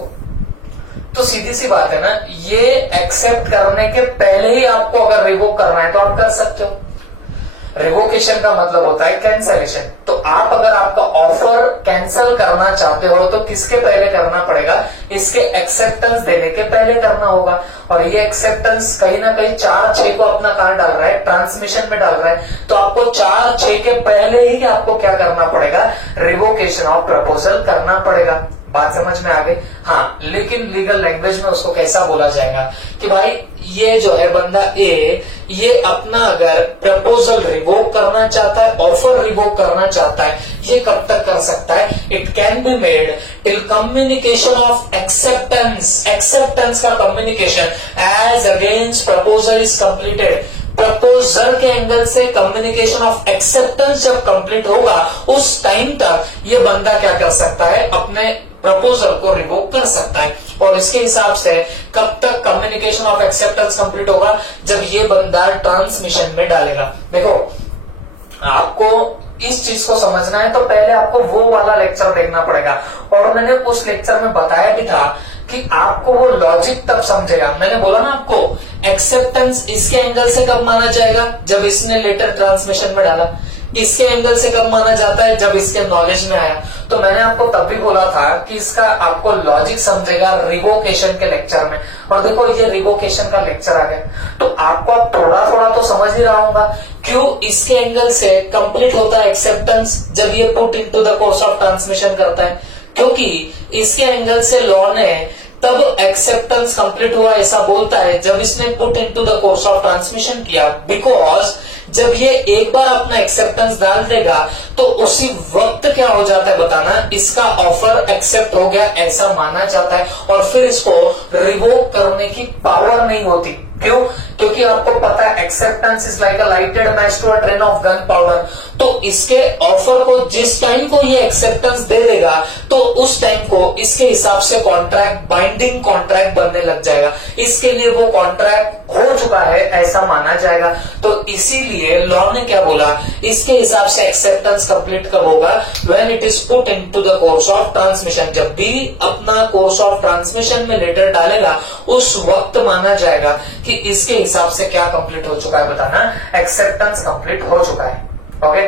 तो सीधी सी बात है ना, ये एक्सेप्ट करने के पहले ही आपको अगर रिवोक करना है तो आप कर सकते हो। रिवोकेशन का मतलब होता है कैंसलेशन, तो आप अगर आपका ऑफर कैंसिल करना चाहते हो तो किसके पहले करना पड़ेगा, इसके एक्सेप्टेंस देने के पहले करना होगा। और ये एक्सेप्टेंस कहीं ना कहीं 4/6 को अपना कहां डाल रहा है, ट्रांसमिशन में डाल रहा है, तो आपको 4/6 के पहले ही आपको क्या करना पड़ेगा, रिवोकेशन ऑफ प्रपोजल करना पड़ेगा। बात समझ में आ गई। हाँ, लेकिन लीगल लैंग्वेज में उसको कैसा बोला जाएगा कि भाई ये जो है बंदा ए, ये अपना अगर प्रपोजल रिवोक करना चाहता है, ऑफर रिवोक करना चाहता है, ये कब तक कर सकता है, it can be made till communication of acceptance, acceptance का communication as against proposal is completed. Proposal के एंगल से कम्युनिकेशन ऑफ एक्सेप्टेंस जब कंप्लीट होगा उस टाइम तक ये बंदा क्या कर सकता है, अपने प्रपोजल को रिवोक कर सकता है। और इसके हिसाब से कब तक कम्युनिकेशन ऑफ एक्सेप्टेंस कंप्लीट होगा, जब ये बंदा ट्रांसमिशन में डालेगा। देखो आपको इस चीज को समझना है तो पहले आपको वो वाला लेक्चर देखना पड़ेगा, और मैंने उस लेक्चर में बताया भी था कि आपको वो लॉजिक तब समझेगा। मैंने बोला ना आपको, एक्सेप्टेंस इसके एंगल से कब माना जाएगा, जब इसने लेटर ट्रांसमिशन में डाला। इसके एंगल से कब माना जाता है, जब इसके नॉलेज में आया। तो मैंने आपको तब भी बोला था कि इसका आपको लॉजिक समझेगा रिवोकेशन के लेक्चर में। और देखो ये रिवोकेशन का लेक्चर आ गया, तो आपको अब थोड़ा थोड़ा तो समझ ही रहा होगा क्यों इसके एंगल से कंप्लीट होता है एक्सेप्टेंस जब ये put into the course of transmission करता है। क्योंकि इसके एंगल से लॉ ने तब एक्सेप्टेंस कंप्लीट हुआ ऐसा बोलता है जब इसने put into the course of transmission किया। बिकॉज जब ये एक बार अपना एक्सेप्टेंस डाल देगा तो उसी वक्त क्या हो जाता है बताना, इसका ऑफर एक्सेप्ट हो गया ऐसा माना जाता है और फिर इसको रिवोक करने की पावर नहीं होती। क्यों? क्योंकि आपको पता है acceptance is like a lighted match to a train of gunpowder. तो इसके ऑफर को जिस टाइम को ये एक्सेप्टेंस दे देगा तो उस टाइम को इसके हिसाब से कॉन्ट्रैक्ट, बाइंडिंग कॉन्ट्रैक्ट बनने लग जाएगा। इसके लिए वो कॉन्ट्रैक्ट हो चुका है ऐसा माना जाएगा। तो इसीलिए लॉ ने क्या बोला, इसके हिसाब से एक्सेप्टेंस कंप्लीट कब होगा, when it is put into the course of transmission. जब भी अपना कोर्स ऑफ ट्रांसमिशन में लेटर डालेगा उस वक्त माना जाएगा कि इसके हिसाब से क्या कंप्लीट हो चुका है बताना, एक्सेप्टेंस कंप्लीट हो चुका है। ओके।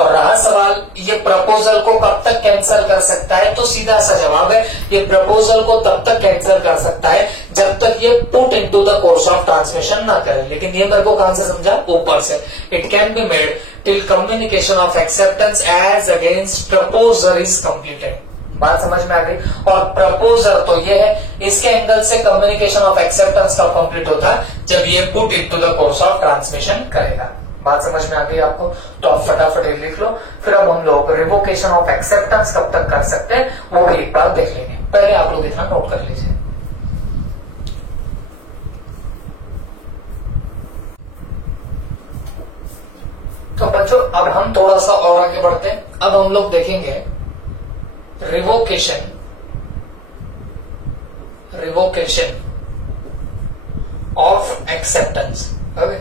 और रहा सवाल ये प्रपोजल को कब तक कैंसिल कर सकता है, तो सीधा सा जवाब है ये प्रपोजल को तब तक कैंसिल कर सकता है जब तक ये put into the course of transmission ना करे। लेकिन ये मेरे को कहां से समझा, ऊपर से। It can be made till communication of acceptance as against proposer is completed. बात समझ में आ गई। और प्रपोजर तो ये है, इसके एंगल से कम्युनिकेशन ऑफ एक्सेप्टेंस कब कंप्लीट होता है, जब ये put into the course of transmission करेगा। बात समझ में आ गई आपको, तो आप फटाफट लिख लो। फिर अब हम लोग रिवोकेशन ऑफ एक्सेप्टेंस कब तक कर सकते हैं वो भी एक बार देख लेंगे। पहले आप लोग इतना नोट कर लीजिए। तो बच्चों अब हम थोड़ा सा और आगे बढ़ते हैं। अब हम लोग देखेंगे रिवोकेशन ऑफ एक्सेप्टेंस। ओके।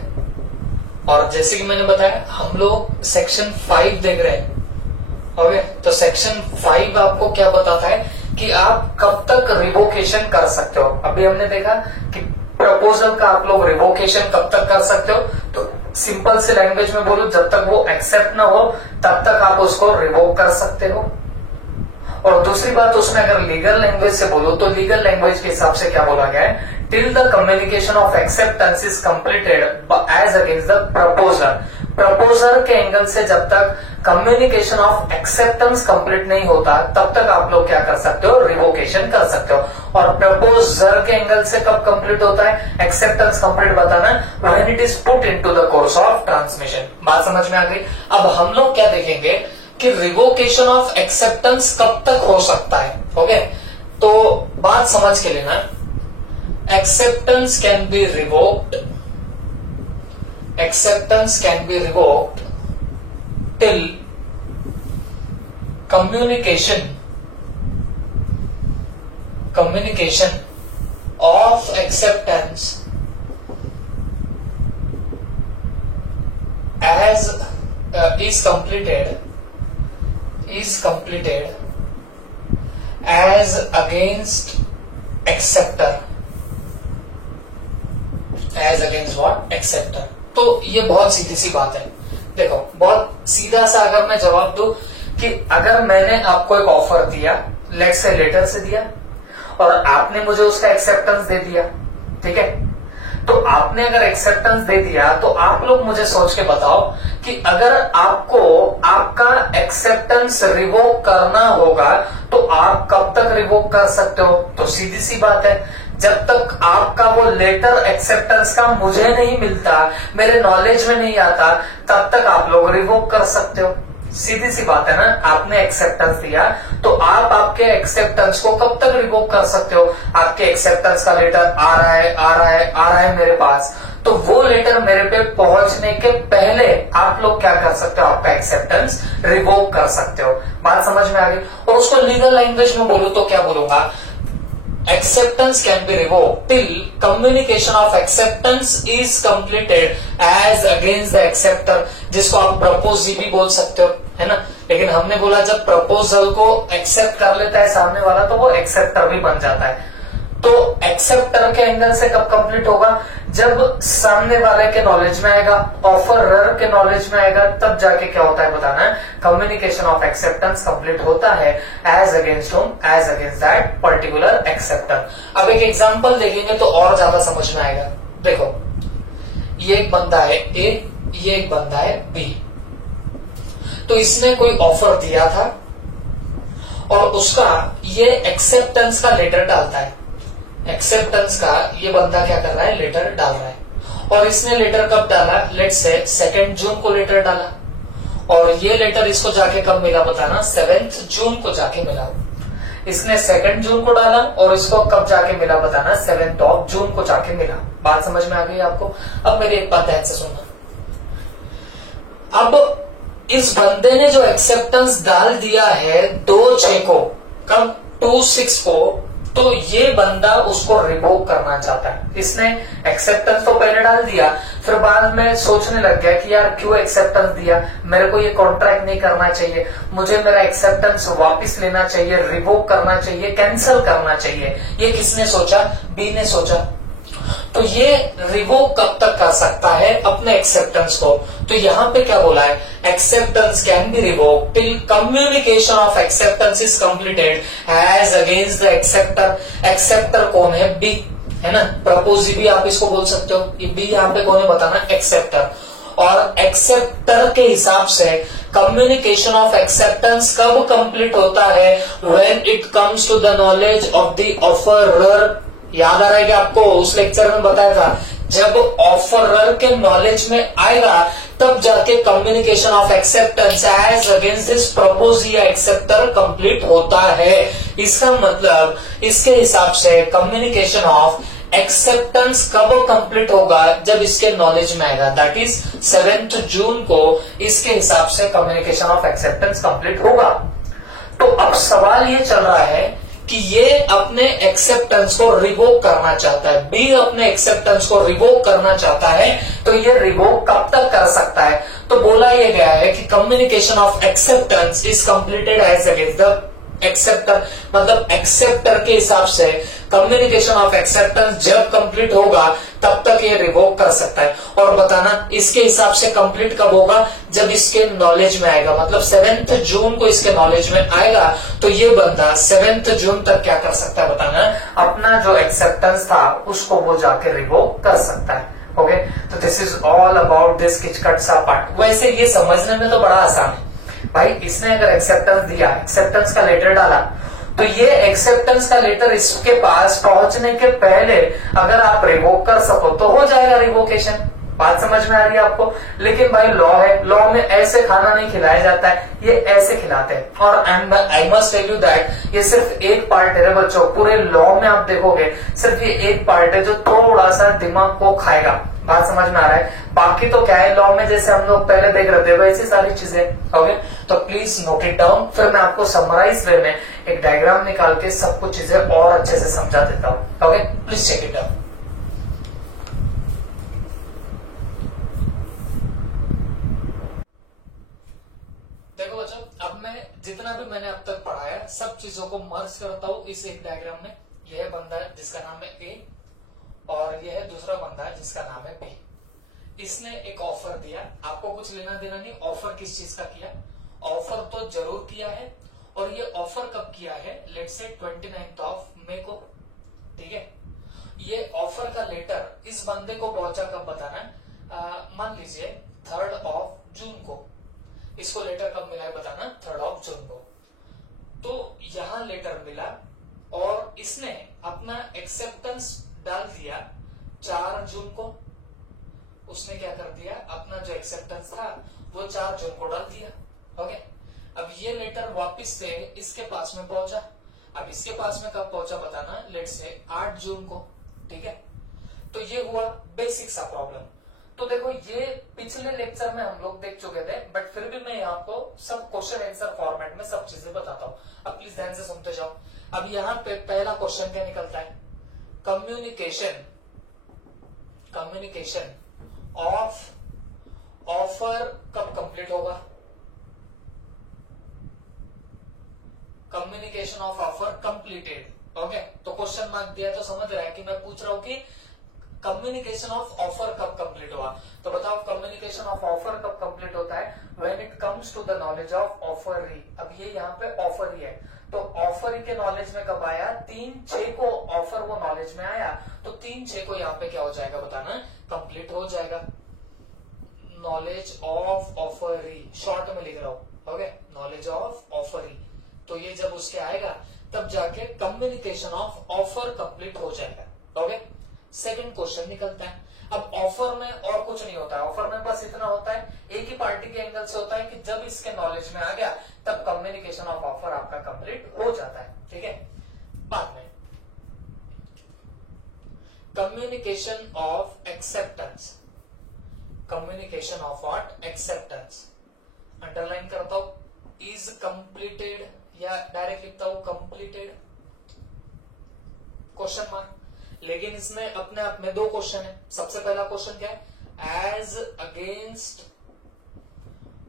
और जैसे कि मैंने बताया हम लोग सेक्शन 5 देख रहे हैं। ओके। तो सेक्शन 5 आपको क्या बताता है कि आप कब तक रिवोकेशन कर सकते हो। अभी हमने देखा कि प्रपोजल का आप लोग रिवोकेशन कब तक कर सकते हो, तो सिंपल से लैंग्वेज में बोलो, जब तक वो एक्सेप्ट ना हो तब तक आप उसको रिवोक कर सकते हो। और दूसरी बात उसमें अगर लीगल लैंग्वेज से बोलो तो लीगल लैंग्वेज के हिसाब से क्या बोला गया है, till the communication of acceptance is completed as against the proposer. Proposer के एंगल से जब तक कम्युनिकेशन ऑफ एक्सेप्टेंस कंप्लीट नहीं होता तब तक आप लोग क्या कर सकते हो, रिवोकेशन कर सकते हो। और प्रपोजर के एंगल से कब कंप्लीट होता है एक्सेप्टेंस कंप्लीट बताना, when it is put into the course of transmission. बात समझ में आ गई। अब हम लोग क्या देखेंगे कि रिवोकेशन ऑफ एक्सेप्टेंस कब तक हो सकता है। ओके। तो बात समझ के लेना, acceptance can be revoked till communication of acceptance as is completed as against acceptor, as against what, acceptor. तो ये बहुत सीधी सी बात है। देखो बहुत सीधा सा अगर मैं जवाब दूं कि अगर मैंने आपको एक ऑफर दिया, लेट्स से लेटर से दिया, और आपने मुझे उसका एक्सेप्टेंस दे दिया, ठीक है, तो आपने अगर एक्सेप्टेंस दे दिया तो आप लोग मुझे सोच के बताओ कि अगर आपको आपका एक्सेप्टेंस रिवोक करना होगा तो आप कब तक रिवोक कर सकते हो। तो सीधी सी बात है, जब तक आपका वो लेटर एक्सेप्टेंस का मुझे नहीं मिलता, मेरे नॉलेज में नहीं आता, तब तक आप लोग रिवोक कर सकते हो। सीधी सी बात है ना। आपने एक्सेप्टेंस दिया तो आप आपके एक्सेप्टेंस को कब तक रिवोक कर सकते हो। आपके एक्सेप्टेंस का लेटर आ रहा है मेरे पास, तो वो लेटर मेरे पे पहुंचने के पहले आप लोग क्या कर सकते हो, आपका एक्सेप्टेंस रिवोक कर सकते हो। बात समझ में आ गई। और उसको लीगल लैंग्वेज में बोलूं तो क्या बोलूंगा, acceptance can be revoked till communication of acceptance is completed as against the acceptor, जिसको आप प्रपोज भी बोल सकते हो। है ना। लेकिन हमने बोला जब प्रपोजल को एक्सेप्ट कर लेता है सामने वाला तो वो एक्सेप्टर भी बन जाता है। तो एक्सेप्टर के एंगल से कब कंप्लीट होगा, जब सामने वाले के नॉलेज में आएगा, ऑफरर के नॉलेज में आएगा, तब जाके क्या होता है बताना है। कम्युनिकेशन ऑफ एक्सेप्टेंस कंप्लीट होता है as against whom, as against that particular acceptor. अब एक एग्जांपल देखेंगे तो और ज्यादा समझ में आएगा। देखो ये एक बंदा है ए, ये एक बंदा है बी। तो इसने कोई ऑफर दिया था और उसका ये एक्सेप्टेंस का लेटर डालता है। एक्सेप्टेंस का ये बंदा क्या कर रहा है, लेटर डाल रहा है। और इसने लेटर कब डाला, लेट्स से 2 जून को लेटर डाला। और ये लेटर इसको जाके कब मिला बताना, 7 जून को जाके मिला। इसने 2 जून को डाला और इसको कब जाके मिला बताना, 7 जून को जाके मिला। बात समझ में आ गई आपको। अब मेरी एक बात ध्यान से सुनना। अब इस बंदे ने जो एक्सेप्टेंस डाल दिया है 2/6 को, कब 2/6 को, तो ये बंदा उसको रिवोक करना चाहता है। इसने एक्सेप्टेंस तो पहले डाल दिया, फिर बाद में सोचने लग गया कि यार क्यों एक्सेप्टेंस दिया, मेरे को ये कॉन्ट्रैक्ट नहीं करना चाहिए, मुझे मेरा एक्सेप्टेंस वापस लेना चाहिए, रिवोक करना चाहिए, कैंसिल करना चाहिए। ये किसने सोचा, बी ने सोचा। तो ये रिवोक कब तक कर सकता है अपने एक्सेप्टेंस को, तो यहां पे क्या बोला है, acceptance can be revoke till communication of acceptance is completed as against the acceptor. Acceptor कौन है, बी है ना, प्रपोजी भी आप इसको बोल सकते हो। ये बी यहां पे कौन है बताना, एक्सेप्टर। और एक्सेप्टर के हिसाब से कम्युनिकेशन ऑफ एक्सेप्टेंस कब कंप्लीट होता है, when it comes to the knowledge of the offerer. याद आ रहा है कि आपको उस लेक्चर में बताया था, जब ऑफरर के नॉलेज में आएगा तब जाके communication of acceptance as against this propose या एक्सेप्टर कंप्लीट होता है। इसका मतलब इसके हिसाब से कम्युनिकेशन ऑफ एक्सेप्टेंस कब कंप्लीट होगा, जब इसके नॉलेज में आएगा, दैट इज 7 जून को इसके हिसाब से कम्युनिकेशन ऑफ एक्सेप्टेंस कंप्लीट होगा। तो अब सवाल ये चल रहा है कि ये अपने एक्सेप्टेंस को रिवोक करना चाहता है, बी अपने एक्सेप्टेंस को रिवोक करना चाहता है। तो ये रिवोक कब तक कर सकता है, तो बोला ये गया है कि communication of acceptance is completed as against the acceptor. मतलब एक्सेप्टर के हिसाब से कम्युनिकेशन ऑफ एक्सेप्टेंस जब कंप्लीट होगा तब तक ये रिवोक कर सकता है। और बताना इसके हिसाब से कंप्लीट कब होगा, जब इसके नॉलेज में आएगा, मतलब 7 जून को इसके नॉलेज में आएगा। तो ये बंदा 7 जून तक क्या कर सकता है बताना, अपना जो एक्सेप्टेंस था उसको वो जाके रिवोक कर सकता है। ओके, तो this is all about this किचकट सा पार्ट। वैसे ये समझने में तो बड़ा आसान है भाई। इसने अगर एक्सेप्टेंस दिया, एक्सेप्टेंस का लेटर डाला, तो ये एक्सेप्टेंस का लेटर इसके पास पहुंचने के पहले अगर आप रिवोक कर सको तो हो जाएगा रिवोकेशन। बात समझ में आ रही है आपको। लेकिन भाई लॉ है, लॉ में ऐसे खाना नहीं खिलाया जाता है, ये ऐसे खिलाते हैं। और I must tell you that ये सिर्फ एक पार्ट है बच्चों, पूरे लॉ में आप देखोगे सिर्फ ये एक पार्ट है जो थोड़ा सा दिमाग को खाएगा। बात समझ में आ रहा है। बाकी तो क्या है, लॉ में जैसे हम लोग पहले देख रहे थे वैसी सारी चीजें। ओके, तो प्लीज नोट इट डाउन। फिर मैं आपको समराइज वे में एक डायग्राम निकाल के सब कुछ चीजें और अच्छे से समझा देता हूँ। Okay, please check it down. देखो बच्चों, अब मैं जितना भी मैंने अब तक पढ़ाया सब चीजों को मर्ज करता हूँ इस एक डायग्राम में। यह बंदा है जिसका नाम है ए और यह है दूसरा बंदा है जिसका नाम है बी। इसने एक ऑफर दिया, आपको कुछ लेना देना नहीं ऑफर किस चीज का किया, ऑफर तो जरूर किया है। और ये ऑफर कब किया है, लेट्स से 29 मई को। ठीक है, ये ऑफर का लेटर इस बंदे को पहुंचा कब बताना है, मान लीजिए 3 जून को। इसको लेटर कब मिला है बताना, 3 जून को। तो यहां लेटर मिला और इसने अपना एक्सेप्टेंस डाल दिया 4 जून को। उसने क्या कर दिया, अपना जो एक्सेप्टेंस था वो 4 जून को डाल दिया। ओके, अब ये लेटर वापस से इसके पास में पहुंचा। अब इसके पास में कब पहुंचा बताना, लेट्स से 8 जून को। ठीक है, तो ये हुआ बेसिक सा प्रॉब्लम। तो देखो ये पिछले लेक्चर में हम लोग देख चुके थे, बट फिर भी मैं यहाँ को सब क्वेश्चन आंसर फॉर्मेट में सब चीजें बताता हूँ। अब प्लीज ध्यान से सुनते जाओ। अब यहाँ पे पहला क्वेश्चन क्या निकलता है, कम्युनिकेशन ऑफ ऑफर कब कंप्लीट होगा। Communication of offer completed. Okay, तो क्वेश्चन मार्क दिया तो समझ रहा है कि मैं पूछ रहा हूं कि कम्युनिकेशन ऑफ ऑफर कब कंप्लीट हुआ। तो बताओ कम्युनिकेशन ऑफ ऑफर कब कंप्लीट होता है, when it comes to the knowledge of offeree. अब ये यहाँ पे ऑफरी है, तो ऑफरी के नॉलेज में कब आया, 3/6 को ऑफर वो नॉलेज में आया, तो 3/6 को यहाँ पे क्या हो जाएगा बताना, कंप्लीट हो जाएगा। नॉलेज ऑफ ऑफरी शॉर्ट में लिख रहा हूं। ओके, नॉलेज ऑफ ऑफरी, तो ये जब उसके आएगा तब जाके कम्युनिकेशन ऑफ ऑफर कंप्लीट हो जाएगा। ओके, सेकंड क्वेश्चन निकलता है। अब ऑफर में और कुछ नहीं होता है, ऑफर में बस इतना होता है, एक ही पार्टी के एंगल से होता है कि जब इसके नॉलेज में आ गया तब कम्युनिकेशन ऑफ ऑफर आपका कंप्लीट हो जाता है। ठीक है, बाद में communication of acceptance, communication of what, acceptance. Underline करता हूं, इज कंप्लीटेड या डायरेक्ट लिखता हूं कंप्लीटेड क्वेश्चन मार्क। लेकिन इसमें अपने आप में 2 क्वेश्चन है। सबसे पहला क्वेश्चन क्या है, एज अगेंस्ट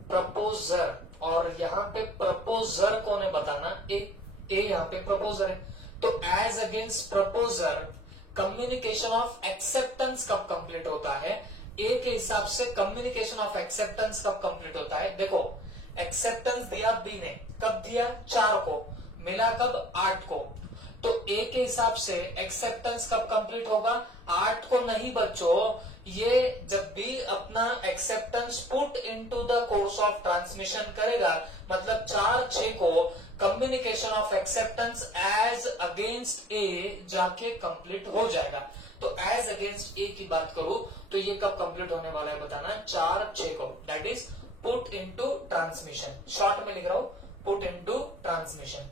प्रपोजर, और यहां पे प्रपोजर कौन है बताना, ए यहां पे प्रपोजर है, तो as against proposer communication of acceptance कब कंप्लीट होता है, ए के हिसाब से कम्युनिकेशन ऑफ एक्सेप्टेंस कब कंप्लीट होता है। देखो एक्सेप्टेंस दिया बी ने, कब दिया, 4 को, मिला कब, 8 को, तो ए के हिसाब से एक्सेप्टेंस कब कंप्लीट होगा, 8 को नहीं बच्चों, ये जब भी अपना acceptance put into the course of transmission करेगा, मतलब 4/6 को communication of acceptance as against A जाके कंप्लीट हो जाएगा। तो एज अगेंस्ट ए की बात करूं तो ये कब कंप्लीट होने वाला है बताना, 4/6 को, that is put into transmission, short में लिख रहा हूं पुट इनटू ट्रांसमिशन,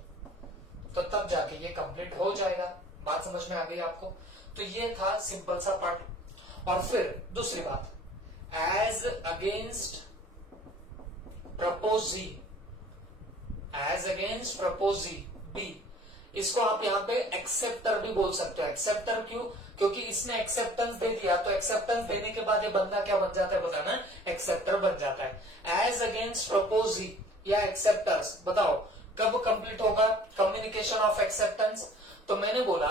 तो तब जाके ये कंप्लीट हो जाएगा। बात समझ में आ गई आपको। तो ये था सिंपल सा पार्ट। और फिर दूसरी बात, as against proposee, as against proposee B, इसको आप यहाँ पे एक्सेप्टर भी बोल सकते हो। एक्सेप्टर क्यों, क्योंकि इसने एक्सेप्टेंस दे दिया, तो एक्सेप्टेंस देने के बाद ये बंदा क्या बन जाता है बताना, एक्सेप्टर बन जाता है। एज अगेंस्ट प्रपोजी या एक्सेप्टर्स, बताओ कब कंप्लीट होगा कम्युनिकेशन ऑफ एक्सेप्टेंस। तो मैंने बोला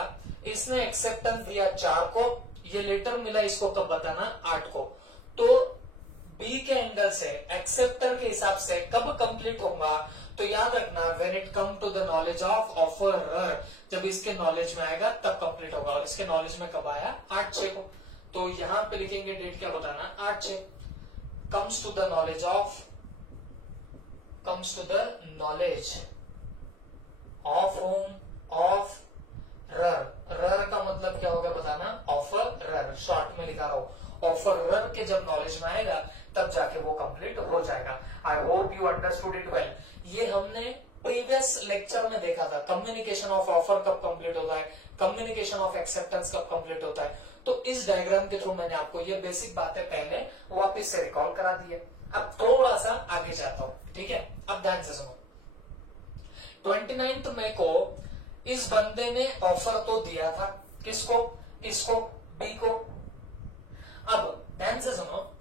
इसने एक्सेप्टेंस दिया 4 को, ये लेटर मिला इसको कब बताना, 8 को, तो बी के एंगल से एक्सेप्टर के हिसाब से कब कंप्लीट होगा, तो याद रखना when it come to the knowledge of offeror, जब इसके नॉलेज में आएगा तब कंप्लीट होगा। और इसके नॉलेज में कब आया, 8/6 को, तो यहां पे लिखेंगे डेट क्या बताना, 8/6 comes to the knowledge of, comes to the knowledge of whom, offeror, रर का मतलब क्या होगा बताना, ऑफरर, शॉर्ट में लिखा रहा हूं, ऑफरर के जब नॉलेज में आएगा तब जाके वो कंप्लीट हो जाएगा। I hope you understood it well. ये हमने प्रीवियस लेक्चर में देखा था, कम्युनिकेशन ऑफ ऑफर कब कंप्लीट होता है, कम्युनिकेशन ऑफ एक्सेप्टेंस कब कंप्लीट होता है। तो इस डायग्राम के थ्रू मैंने आपको ये बेसिक बातें पहले वापस से रिकॉल करा दी है। अब थोड़ा सा आगे जाता हूं, ठीक है, अब ध्यान से सुनो। 29 मई को इस बंदे ने ऑफर तो दिया था, किसको, इसको, बी को। अब ध्यान से सुनो,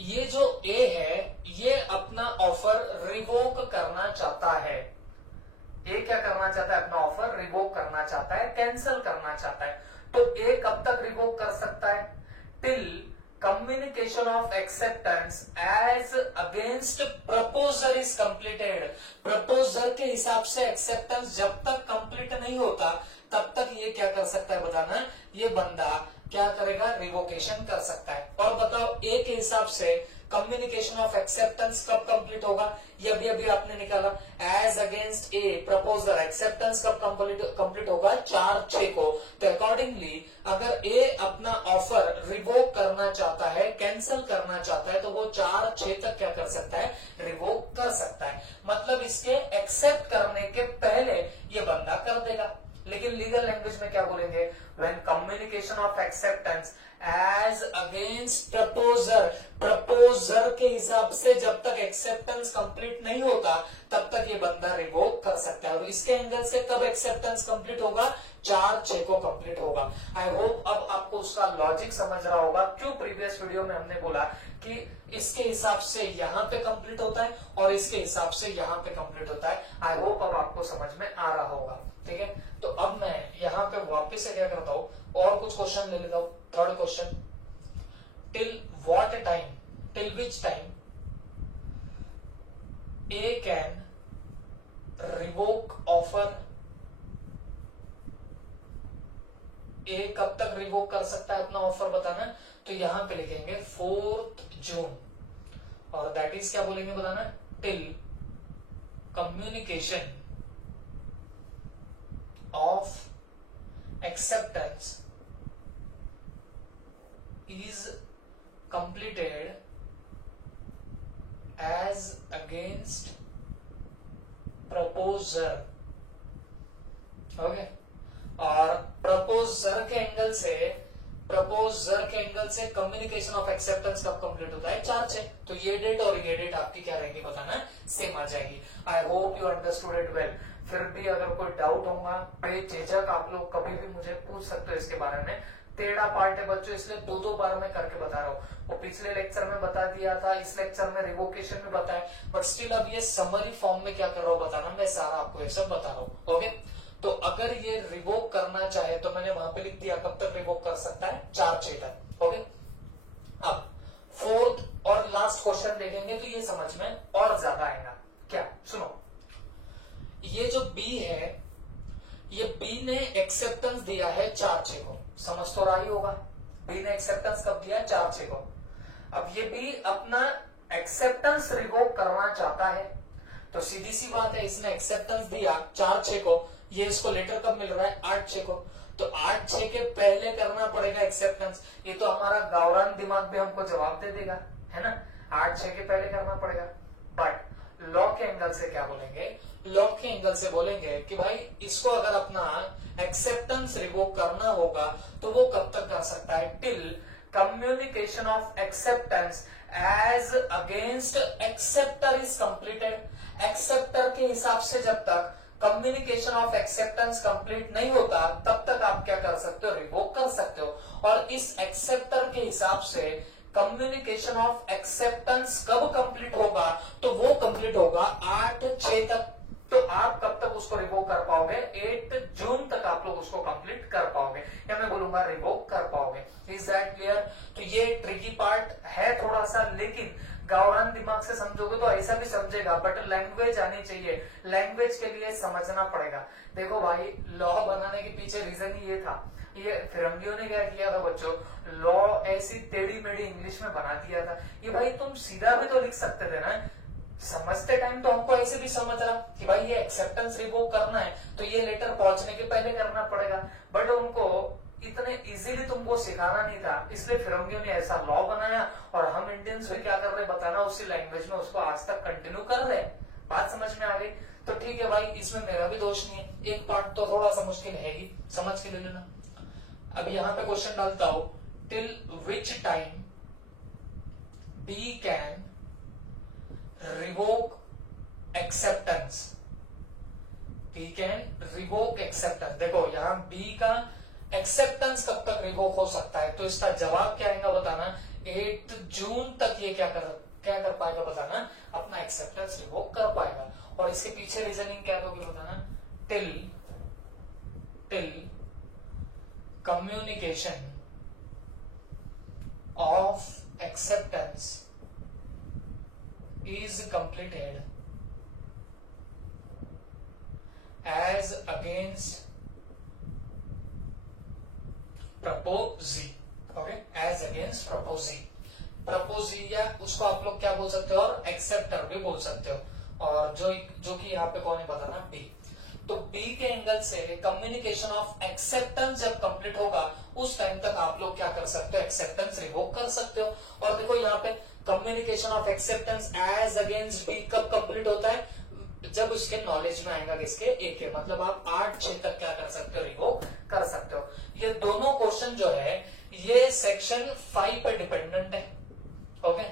ये जो ए है ये अपना ऑफर रिवोक करना चाहता है। ए क्या करना चाहता है, अपना ऑफर रिवोक करना चाहता है, कैंसिल करना चाहता है। तो ए कब तक रिवोक कर सकता है, till communication of acceptance as against proposer is completed. Proposer के हिसाब से एक्सेप्टेंस जब तक कंप्लीट नहीं होता तब तक ये क्या कर सकता है बताना, ये बंदा क्या करेगा, रिवोकेशन कर सकता है। और बताओ ए के हिसाब से कम्युनिकेशन ऑफ एक्सेप्टेंस कब कंप्लीट होगा, ये अभी आपने निकाला, एज अगेंस्ट ए प्रपोजर एक्सेप्टेंस कब कंप्लीट होगा, 4/6 को। तो अकॉर्डिंगली अगर ए अपना ऑफर रिवोक करना चाहता है, कैंसिल करना चाहता है, तो वो 4/6 तक क्या कर सकता है, रिवोक कर सकता है। मतलब इसके एक्सेप्ट करने के पहले ये बंदा कर देगा। लेकिन लीगल लैंग्वेज में क्या बोलेंगे, when communication of acceptance as against proposer, proposer के हिसाब से जब तक एक्सेप्टेंस कंप्लीट नहीं होता तब तक ये बंदा रिवोक कर सकता है। और इसके एंगल से कब एक्सेप्टेंस कंप्लीट होगा, 4/6 को कंप्लीट होगा। आई होप अब आपको उसका लॉजिक समझ रहा होगा क्यों प्रीवियस वीडियो में हमने बोला कि इसके हिसाब से यहाँ पे कंप्लीट होता है और इसके हिसाब से यहाँ पे कंप्लीट होता है। आई होप अब आपको समझ में आ रहा होगा। ठीक है, तो अब मैं यहाँ पे वापस से क्या करता हूँ और कुछ क्वेश्चन ले लेता हूँ। Third question, till what time, till which time A can revoke offer, A कब तक रिवोक कर सकता है अपना ऑफर बताना। तो यहां पे लिखेंगे 4 जून और दैट इज क्या बोलेंगे बताना, till communication of acceptance is completed as against proposer. Okay, और प्रपोजर के एंगल से कम्युनिकेशन ऑफ एक्सेप्टेंस कब कंप्लीट होता है, 4/6। तो ये डेट और ये डेट आपकी क्या रहेगी बताना, सेम आ जाएगी। I hope you understood it well. फिर भी अगर कोई डाउट होगा बेझिझक आप लोग कभी भी मुझे पूछ सकते हो इसके बारे में। टेढ़ा पार्ट है बच्चों, इसलिए 2-2 बार मैं करके बता रहा हूँ। वो पिछले लेक्चर में बता दिया था, इस लेक्चर में रिवोकेशन में बताया, बट स्टिल अब ये समरी फॉर्म में क्या कर रहा हूँ बताना, मैं सारा आपको ये सब बता रहा हूँ। ओके, तो अगर ये रिवोक करना चाहे तो मैंने वहां पे लिख दिया कब तक रिवोक कर सकता है, 4/6 तक। ओके, अब फोर्थ और लास्ट क्वेश्चन देखेंगे तो ये समझ में और ज्यादा आएगा। क्या, सुनो, ये जो बी है, ये बी ने एक्सेप्टेंस दिया है 4/6 को, समझ तो रहा ही होगा। बी ने एक्सेप्टेंस कब दिया, 4/6 को। अब ये बी अपना एक्सेप्टेंस रिवोक करना चाहता है, तो सीधी सी बात है, इसने एक्सेप्टेंस दिया 4/6 को, ये इसको लेटर कब मिल रहा है, 8/6 को। तो 8/6 के पहले करना पड़ेगा एक्सेप्टेंस। ये तो हमारा गावरान दिमाग भी हमको जवाब दे देगा, है ना, 8/6 के पहले करना पड़ेगा। बट लॉ के एंगल से क्या बोलेंगे, लॉ के एंगल से बोलेंगे कि भाई इसको अगर अपना एक्सेप्टेंस रिवोक करना होगा तो वो कब तक कर सकता है, till communication of acceptance as against acceptor is completed. Acceptor के हिसाब से जब तक कम्युनिकेशन ऑफ एक्सेप्टेंस कंप्लीट नहीं होता तब तक आप क्या कर सकते हो, रिवोक कर सकते हो। और इस एक्सेप्टर के हिसाब से कम्युनिकेशन ऑफ एक्सेप्टेंस कब कंप्लीट होगा, तो वो कंप्लीट होगा 8/6 तक। तो आप कब तक उसको रिवोक कर पाओगे, 8 जून तक आप लोग उसको कंप्लीट कर पाओगे, या मैं बोलूंगा रिवोक कर पाओगे। Is that clear. तो ये ट्रिकी पार्ट है थोड़ा सा, लेकिन गावरान दिमाग से समझोगे तो ऐसा भी समझेगा, बट लैंग्वेज आनी चाहिए। लैंग्वेज के लिए समझना पड़ेगा। देखो भाई, लॉ बनाने के पीछे रीजन ही ये था, ये फिरंगियों ने क्या किया था बच्चों, लॉ ऐसी टेढ़ी मेढ़ी इंग्लिश में बना दिया था। ये भाई तुम सीधा भी तो लिख सकते थे ना, समझते टाइम तो हमको ऐसे भी समझ रहा कि भाई ये एक्सेप्टेंस रिवोक करना है तो ये लेटर पहुंचने के पहले करना पड़ेगा, बट उनको इतने इजीली तुमको सिखाना नहीं था, इसलिए फिरंगियों ने ऐसा लॉ बनाया और हम इंडियंस भी क्या कर रहे बताना, उसी लैंग्वेज में उसको आज तक कंटिन्यू कर रहे। बात समझ में आ गई। तो ठीक है भाई, इसमें मेरा भी दोष नहीं है, एक पार्ट तो थोड़ा सा मुश्किल है ही, समझ के ले लेना। अब यहाँ पे क्वेश्चन डालता हूं, till which time B can revoke acceptance, B can revoke acceptance. देखो यहाँ बी का एक्सेप्टेंस कब तक रिवोक हो सकता है, तो इसका जवाब क्या आएगा बताना, 8 जून तक ये क्या कर पाएगा बताना, अपना एक्सेप्टेंस रिवोक कर पाएगा। और इसके पीछे रीजनिंग क्या दोगे बताना, till communication of acceptance is completed as against proposee। Okay, as against proposee। proposee या उसको आप लोग क्या बोल सकते हो, और एक्सेप्टर भी बोल सकते हो। और जो कि यहाँ पे कौन है बताना, बी। तो बी के एंगल से कम्युनिकेशन ऑफ एक्सेप्टेंस जब कंप्लीट होगा उस टाइम तक आप लोग क्या कर सकते हो, एक्सेप्टेंस रिवोक कर सकते हो। और देखो यहाँ पे communication of acceptance as against B कब कंप्लीट होता है, जब उसके नॉलेज में आएगा किसके, ए के। मतलब आप 8/6 तक क्या कर सकते हो, रिवोक कर सकते हो। ये दोनों क्वेश्चन जो है ये सेक्शन 5 पे डिपेंडेंट है। ओके,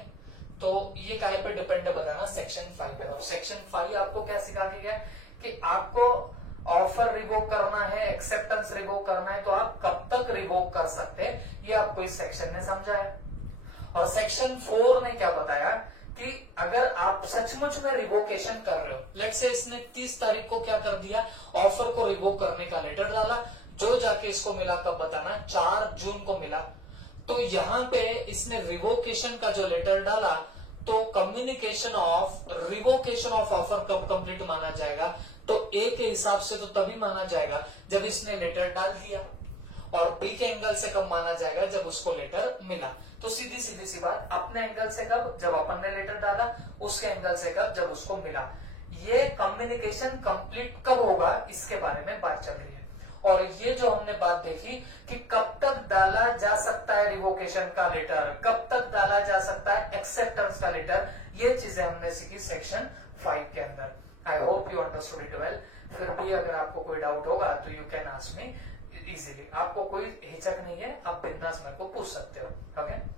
तो ये काहे पे डिपेंड है बताना, सेक्शन 5 पे। और सेक्शन 5 आपको क्या सिखा के गया कि आपको ऑफर रिवोक करना है, एक्सेप्टेंस लाइसेंस रिवोक करना है तो आप कब तक रिवोक कर सकते हैं, ये आपको इस सेक्शन ने समझाया। और सेक्शन 4 ने क्या बताया कि अगर आप सचमुच में रिवोकेशन कर रहे हो, लेट्स से इसने 30 तारीख को क्या कर दिया, ऑफर को रिवोक करने का लेटर डाला, जो जाके इसको मिला कब बताना, 4 जून को मिला। तो यहाँ पे इसने रिवोकेशन का जो लेटर डाला तो communication of revocation of offer कब कंप्लीट माना जाएगा, तो ए के हिसाब से तो तभी माना जाएगा जब इसने लेटर डाल दिया, और बी के एंगल से कब माना जाएगा, जब उसको लेटर मिला। तो सीधी सीधी सी बात, अपने एंगल से कब, जब अपन ने लेटर डाला, उसके एंगल से कब, जब उसको मिला। ये कम्युनिकेशन कंप्लीट कब होगा, इसके बारे में बात चल रही है। और ये जो हमने बात देखी कि कब तक डाला जा सकता है रिवोकेशन का लेटर, कब तक डाला जा सकता है एक्सेप्टेंस का लेटर, ये चीजें हमने सीखी सेक्शन 5 के अंदर। I hope you understood it well. फिर भी अगर आपको कोई डाउट होगा तो you can ask me easily, आपको कोई हिचक नहीं है, आप बिंदास मेरे को पूछ सकते हो। ओके।